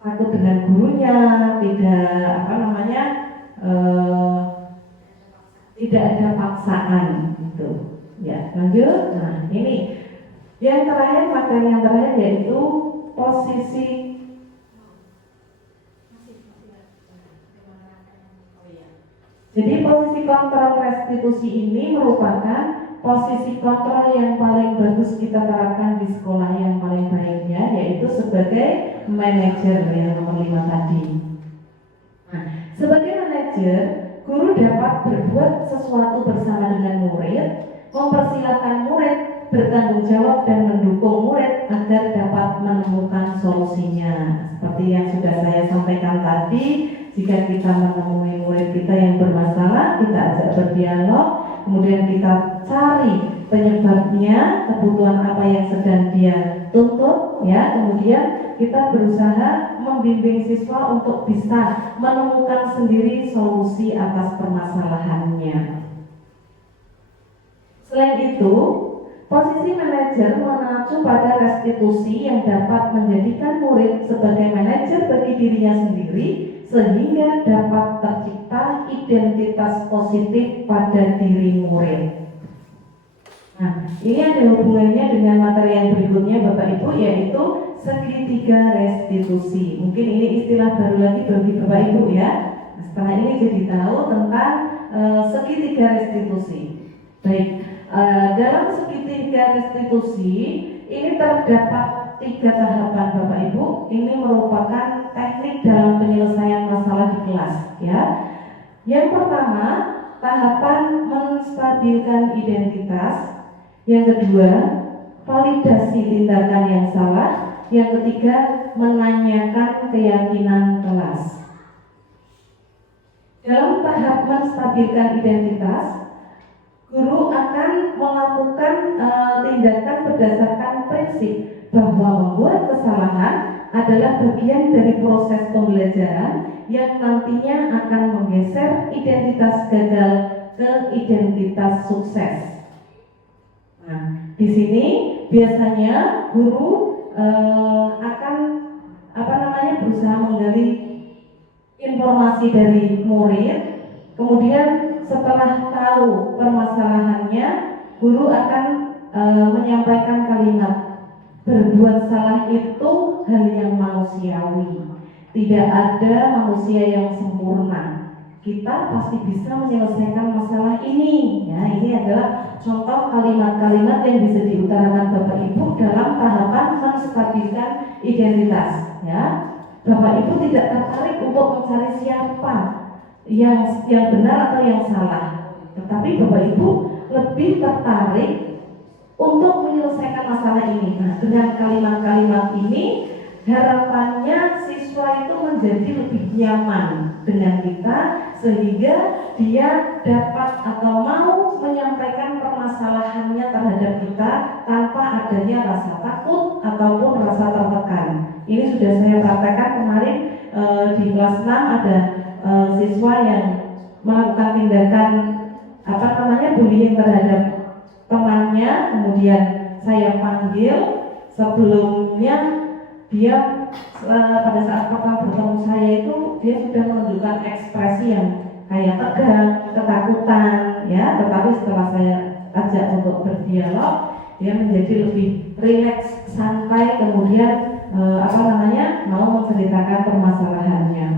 takut dengan gurunya, tidak ada paksaan gitu. Ya, lanjut. Nah, ini yang terakhir, materi yang terakhir yaitu posisi. Jadi posisi kontrol restitusi ini merupakan posisi kontrol yang paling bagus kita terapkan di sekolah yang paling baiknya, yaitu sebagai manajer yang nomor 5 tadi. Nah, sebagai manajer, guru dapat berbuat sesuatu bersama dengan murid, mempersilahkan murid bertanggung jawab dan mendukung murid agar dapat menemukan solusinya. Seperti yang sudah saya sampaikan tadi, jika kita menemui murid kita yang bermasalah, kita ajak berdialog, kemudian kita cari penyebabnya, kebutuhan apa yang sedang dia tuntut, ya. Kemudian kita berusaha membimbing siswa untuk bisa menemukan sendiri solusi atas permasalahannya. Selain itu, posisi manajer mengacu pada restitusi yang dapat menjadikan murid sebagai manajer bagi dirinya sendiri, sehingga dapat tercipta identitas positif pada diri murid. Nah, ini ada hubungannya dengan materi yang berikutnya Bapak Ibu, yaitu segitiga restitusi. Mungkin ini istilah baru lagi bagi Bapak Ibu, ya. Nah, setelah ini jadi tahu tentang segitiga restitusi. Baik, dalam segitiga restitusi ini terdapat 3 tahapan Bapak Ibu. Ini merupakan teknik dalam penyelesaian masalah di kelas ya. Yang pertama, tahapan menstabilkan identitas. Yang kedua, validasi tindakan yang salah. Yang ketiga, menanyakan keyakinan kelas. Dalam tahap menstabilkan identitas, guru akan melakukan tindakan berdasarkan prinsip bahwa membuat kesalahan adalah bagian dari proses pembelajaran yang nantinya akan menggeser identitas gagal ke identitas sukses. Nah, di sini biasanya guru akan berusaha menggali informasi dari murid, kemudian setelah tahu permasalahannya, guru akan menyampaikan kalimat berbuat salah itu hal yang manusiawi. Tidak ada manusia yang sempurna. Kita pasti bisa menyelesaikan masalah ini. Ya, ini adalah contoh kalimat-kalimat yang bisa diutarakan Bapak Ibu dalam tahapan menstabilkan identitas. Ya, Bapak Ibu tidak tertarik untuk mencari siapa yang benar atau yang salah, tetapi Bapak Ibu lebih tertarik untuk menyelesaikan masalah ini. Nah, dengan kalimat-kalimat ini harapannya siswa itu menjadi lebih nyaman dengan kita, sehingga dia dapat atau mau menyampaikan permasalahannya terhadap kita tanpa adanya rasa takut ataupun rasa tertekan. Ini sudah saya praktekkan kemarin di kelas 6, ada siswa yang melakukan tindakan bullying terhadap temannya, kemudian saya panggil. Sebelumnya dia pada saat pertama bertemu saya itu dia sudah menunjukkan ekspresi yang kayak tegang, ketakutan ya, tetapi setelah saya ajak untuk berdialog, dia menjadi lebih rileks, santai, kemudian mau menceritakan permasalahannya.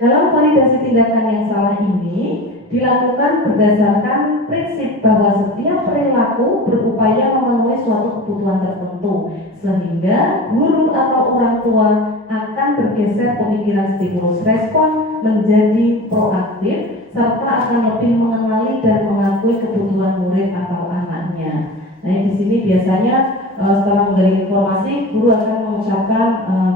Dalam validasi tindakan yang salah ini dilakukan berdasarkan prinsip bahwa setiap perilaku berupaya memenuhi suatu kebutuhan tertentu, sehingga guru atau orang tua akan bergeser pemikiran stimulus respon menjadi proaktif, serta akan lebih mengenali dan mengakui kebutuhan murid atau anaknya. Nah, di sini biasanya setelah menggali informasi, guru akan mengucapkan,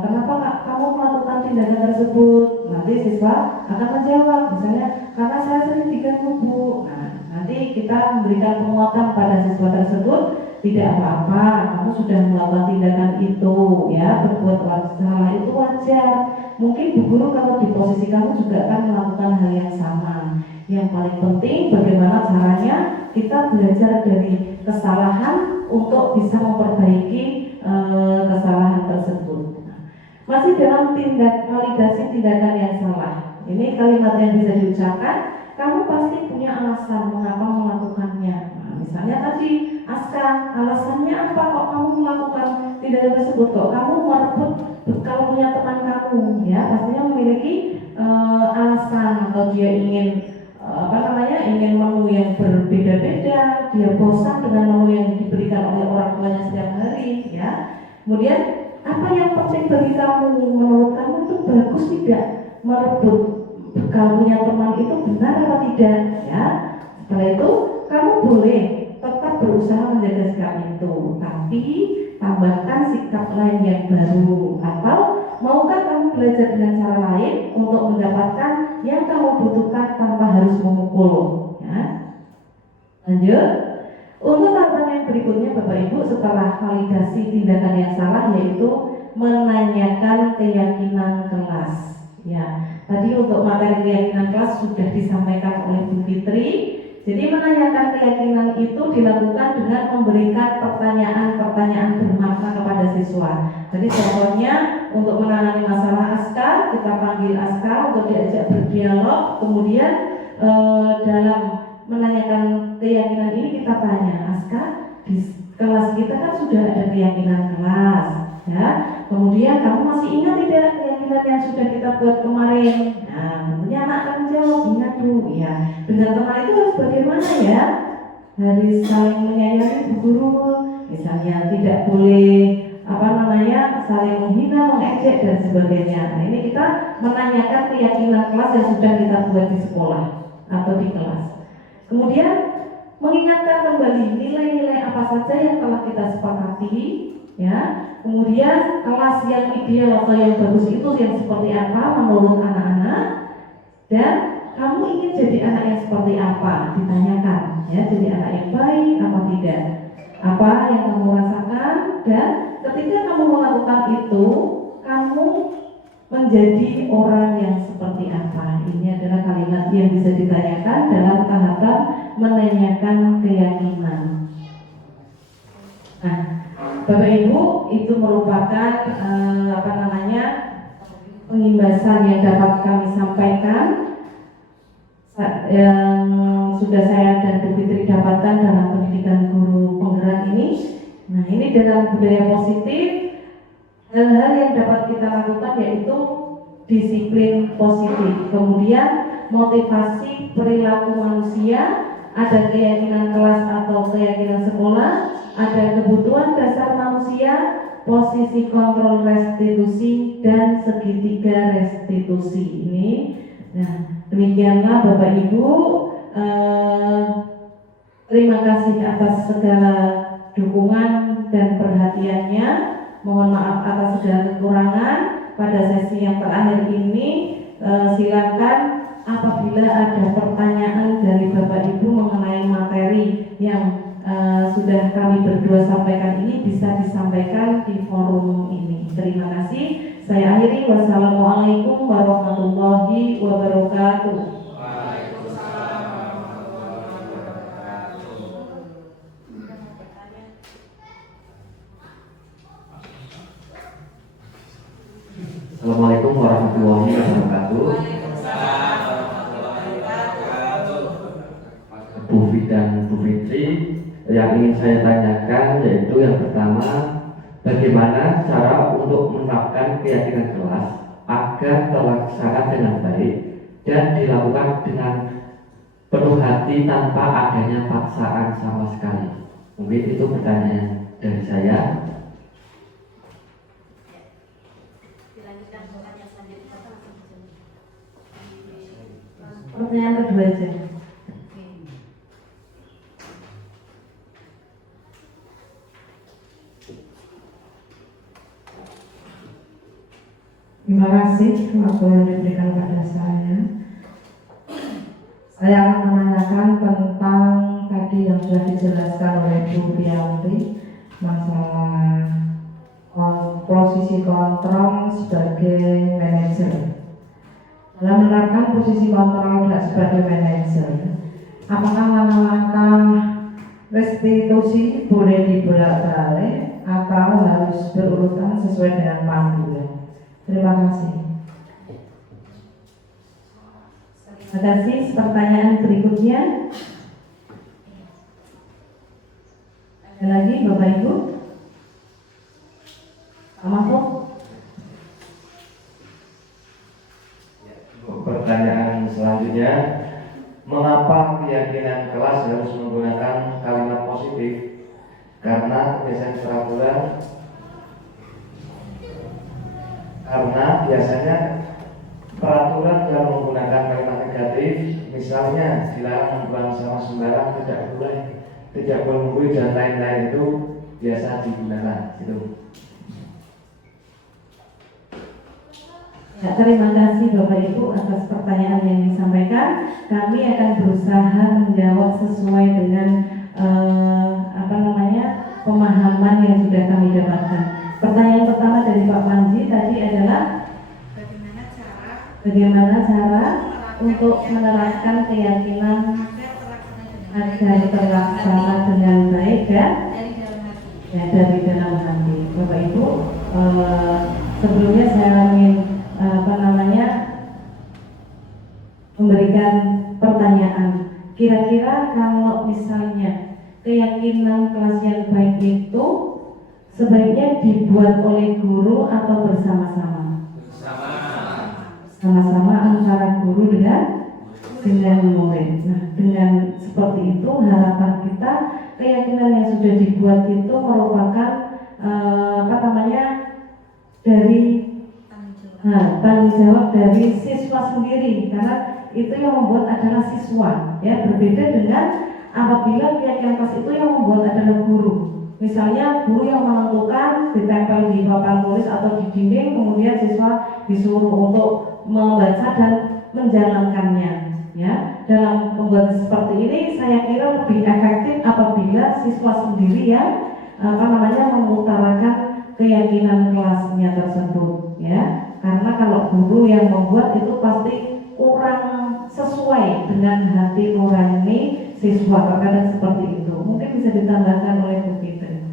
kenapa Kak kamu melakukan tindakan tersebut? Nanti siswa akan menjawab, misalnya karena saya sering diganggu Bu. Nah, nanti kita memberikan penguatan pada siswa tersebut, tidak apa-apa, kamu sudah melakukan tindakan itu, ya, berbuat salah itu wajar. Mungkin Bu Guru kalau di posisi kamu juga akan melakukan hal yang sama. Yang paling penting bagaimana caranya kita belajar dari kesalahan untuk bisa memperbaiki kesalahan tersebut. Masih dalam validasi tindakan yang salah. Ini kalimat yang bisa diucapkan, kamu pasti punya alasan mengapa melakukannya. Nah, misalnya tadi Aska, alasannya apa kok kamu melakukan tindakan tersebut? Kok kamu merebut bekal punya teman kamu? Ya, pastinya memiliki alasan, atau dia ingin ingin menu yang berbeda-beda, dia bosan dengan menu yang diberikan oleh orang tuanya setiap hari, ya. Kemudian apa yang penting bagi kamu? Menurut kamu itu bagus tidak merebut bekal punya teman itu, benar atau tidak? Ya. Setelah itu kamu boleh tetap berusaha menjaga sikap itu, tapi tambahkan sikap lain yang baru. Atau maukah kamu belajar dengan cara lain untuk mendapatkan yang kamu butuhkan tanpa harus memukul? Ya. Lanjut. Untuk tahapan yang berikutnya Bapak Ibu, setelah validasi tindakan yang salah, yaitu menanyakan keyakinan kelas. Ya, tadi untuk materi keyakinan kelas sudah disampaikan oleh Bu Fitri. Jadi menanyakan keyakinan itu dilakukan dengan memberikan pertanyaan-pertanyaan bermakna kepada siswa. Jadi contohnya untuk menangani masalah Aska, kita panggil Aska untuk diajak berdialog. Kemudian dalam menanyakan keyakinan ini kita tanya, Aska, di kelas kita kan sudah ada keyakinan kelas, ya. Kemudian kamu masih ingat tidak keyakinan yang sudah kita buat kemarin? Nah, tentunya anak akan jawab, ingat Bu, ya. Dengan teman itu harus bagaimana ya? harus saling menyayangi Bu Guru, misalnya tidak boleh saling menghina, mengejek dan sebagainya. Nah, ini kita menanyakan keyakinan kelas yang sudah kita buat di sekolah atau di kelas. Kemudian mengingatkan kembali nilai-nilai apa saja yang telah kita sepakati, ya. Kemudian kelas yang ideal atau yang bagus itu yang seperti apa menurut anak-anak, dan kamu ingin jadi anak yang seperti apa, ditanyakan, ya, jadi anak yang baik apa tidak, apa yang kamu rasakan, dan ketika kamu melakukan itu, kamu menjadi orang yang seperti apa. Ini adalah kalimat yang bisa ditanyakan dalam tahapan menanyakan keyakinan. Nah, Bapak Ibu, itu merupakan pengimbasan yang dapat kami sampaikan yang sudah saya dan Bu Fitri dapatkan dalam pendidikan guru penggerak ini. Nah, ini dalam budaya positif, hal-hal yang dapat kita lakukan yaitu disiplin positif, kemudian motivasi perilaku manusia, ada keyakinan kelas atau keyakinan sekolah, ada kebutuhan dasar manusia, posisi kontrol restitusi, dan segitiga restitusi ini. Nah, demikianlah Bapak Ibu, terima kasih atas segala dukungan dan perhatiannya. Mohon maaf atas segala kekurangan pada sesi yang terakhir ini. Silakan apabila ada pertanyaan dari Bapak Ibu mengenai materi yang sudah kami berdua sampaikan ini, bisa disampaikan di forum ini. Terima kasih. Saya akhiri. Wassalamualaikum warahmatullahi wabarakatuh. Assalamualaikum warahmatullahi wabarakatuh. Bu Fi dan Bu Fitri, yang ingin saya tanyakan yaitu yang pertama, bagaimana cara untuk menerapkan keyakinan kelas agar terlaksana dengan baik dan dilakukan dengan penuh hati tanpa adanya paksaan sama sekali. Mungkin itu pertanyaan dari saya. Pertanyaan kedua aja. Terima kasih waktu yang diberikan kepada saya. Saya akan menanyakan tentang tadi yang sudah dijelaskan oleh Bu Rianti, masalah posisi kontrol sebagai manajer. Dalam menerapkan posisi kontrol sebagai manajer, apakah langkah restitusi boleh dibolak-balik atau harus berurutan sesuai dengan panggilan? Terima kasih. Terima kasih. Pertanyaan berikutnya. Ada lagi Bapak Ibu? Pak Mahfud? Pertanyaan selanjutnya, mengapa keyakinan kelas harus menggunakan kalimat positif? Karena biasanya peraturan yang menggunakan kalimat negatif, misalnya dilarang membuang sampah sembarang, tidak boleh menggurui dan lain-lain, itu biasa digunakan. Gitu. Ya, terima kasih Bapak Ibu atas pertanyaan yang disampaikan. Kami akan berusaha menjawab sesuai dengan pemahaman yang sudah kami dapatkan. Pertanyaan pertama dari Pak Panji tadi adalah bagaimana cara untuk menerapkan keyakinan agar terlaksana dengan baik dan dari dalam hati. Bapak Ibu, sebelumnya saya ingin memberikan pertanyaan. Kira-kira kalau misalnya keyakinan kelas yang baik itu sebaiknya dibuat oleh guru atau bersama-sama? Bersama-sama antara guru dengan dengan murid. Nah, dengan seperti itu harapan kita keyakinan yang sudah dibuat itu merupakan dari tanggung jawab dari siswa sendiri, karena itu yang membuat adalah siswa, ya, berbeda dengan apabila keyakinan kelas itu yang membuat adalah guru. Misalnya guru yang menentukan ditempel di papan tulis atau di dinding, kemudian siswa disuruh untuk membaca dan menjalankannya. Ya, dalam membuat seperti ini saya kira lebih efektif apabila siswa sendiri yang mengutarakan keyakinan kelasnya tersebut, ya. Karena kalau guru yang membuat itu pasti kurang sesuai dengan hati nurani siswa, terkadang seperti itu. Mungkin bisa ditambahkan oleh Bu Fitri.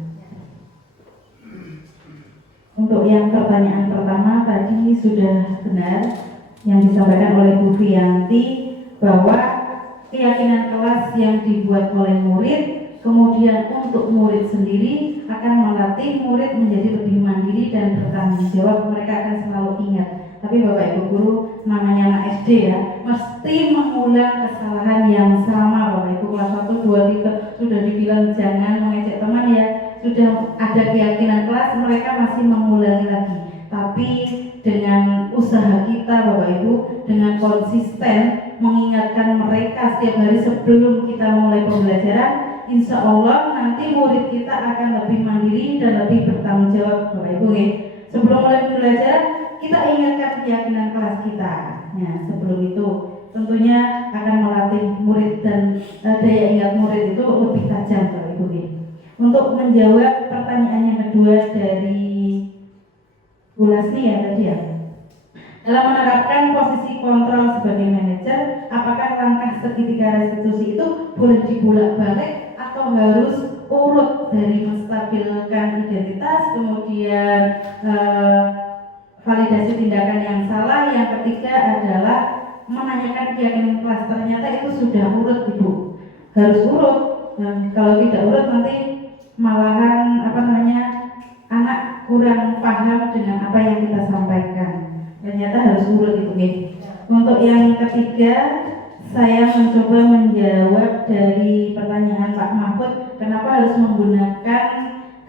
Untuk yang pertanyaan pertama tadi sudah benar yang disampaikan oleh Bu Fianti, bahwa keyakinan kelas yang dibuat oleh murid kemudian untuk murid sendiri akan melatih murid menjadi lebih mandiri dan bertanggung jawab. Mereka akan selalu ingat. Tapi Bapak Ibu Guru, namanya anak SD ya, mesti mengulang kesalahan yang sama. Bapak Ibu kelas 1, 2, 3 sudah dibilang jangan mengejek teman ya, sudah ada keyakinan kelas, mereka masih mengulangi lagi. Tapi dengan usaha kita Bapak Ibu, dengan konsisten mengingatkan mereka setiap hari sebelum kita memulai pembelajaran, insya Allah nanti murid kita akan lebih mandiri dan lebih bertanggung jawab Bapak Ibu ya. Sebelum mulai pembelajaran kita ingatkan keyakinan kelas kita. Nah, sebelum itu tentunya akan melatih murid dan daya ingat murid itu lebih tajam Bapak Ibu ya. Untuk menjawab pertanyaan yang kedua dari Bu Lasni ya tadi ya, dalam menerapkan posisi kontrol sebagai manajer, apakah langkah segitiga restitusi itu boleh dibolak-balik atau harus urut dari menstabilkan identitas, kemudian validasi tindakan yang salah, yang ketiga adalah menanyakan keyakinan kelas. Ternyata itu sudah urut Ibu, harus urut. Kalau tidak urut nanti malahan anak kurang paham dengan apa yang kita sampaikan. Ternyata harus urut itu nih. Untuk yang ketiga, saya mencoba menjawab dari pertanyaan Pak Mahfud, kenapa harus menggunakan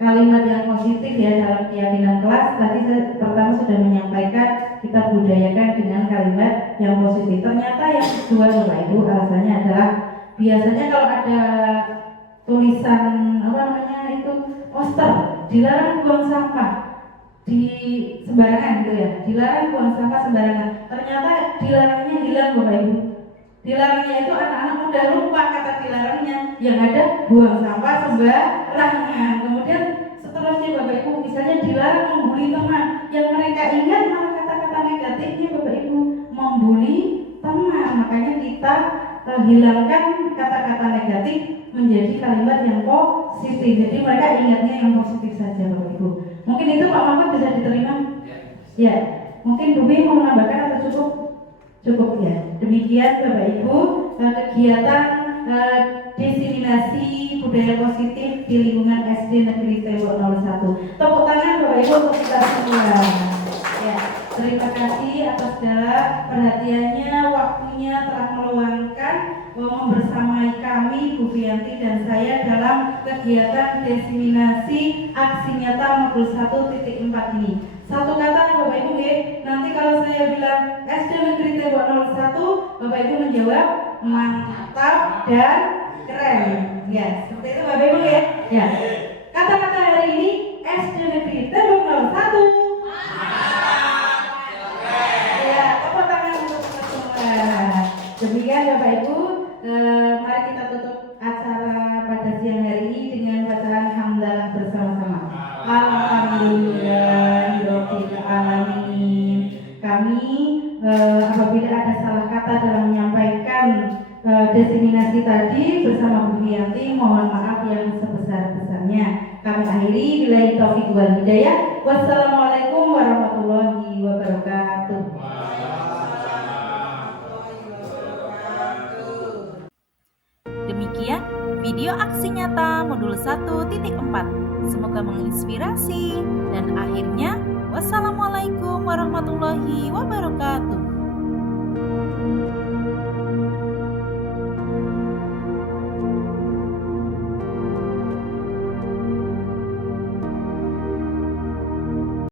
kalimat yang positif ya dalam keyakinan kelas. Tadi saya pertama sudah menyampaikan kita budayakan dengan kalimat yang positif. Ternyata yang kedua Bapak Ibu alasannya adalah biasanya kalau ada tulisan poster dilarang buang sampah di sembarangan gitu ya, dilarang buang sampah sembarangan. Ternyata dilarangnya hilang Bapak Ibu. Dilarangnya itu anak-anak mudah lupa kata dilarangnya, yang ada buang sampah sembarangan. Kemudian seterusnya Bapak Ibu, misalnya dilarang membuli teman, yang mereka ingat malah kata-kata negatifnya Bapak Ibu, membuli teman. Makanya kita hilangkan kata-kata negatif menjadi kalimat yang positif. Jadi mereka ingatnya yang positif saja Bapak Ibu. Mungkin itu Pak Mahfud bisa diterima? Ya. Mungkin Bu Bi mau menambahkan atau cukup? Cukup ya. Demikian Bapak Ibu kegiatan diseminasi budaya positif di lingkungan SD Negeri Tembok 01. Tepuk tangan Bapak Ibu untuk kita semua. Ya. Terima kasih atas segala perhatiannya, waktunya telah meluangkan membersamai kami Bu Fianti dan saya dalam kegiatan diseminasi aksi nyata modul 1.4 ini. Satu kata Bapak Ibu ya, nanti kalau saya bilang SD Negeri Tembok 01, Bapak Ibu menjawab mantap dan keren. Ya, seperti itu Bapak Ibu ya. Ya. Kata-kata hari ini SD Negeri Tembok 01. Demikian Bapak Ibu, mari kita tutup acara pada siang hari ini dengan bacaan hamdalah bersama-sama. Alhamdulillahirabbil alamin. Kami apabila ada salah kata dalam menyampaikan diseminasi tadi bersama Bu Fianti, mohon maaf yang sebesar-besarnya. Kami akhiri, billahi taufiq wal hidayah. Wassalamualaikum warahmatullahi wabarakatuh. Demikian video aksi nyata modul 1.4. Semoga menginspirasi dan akhirnya wassalamualaikum warahmatullahi wabarakatuh.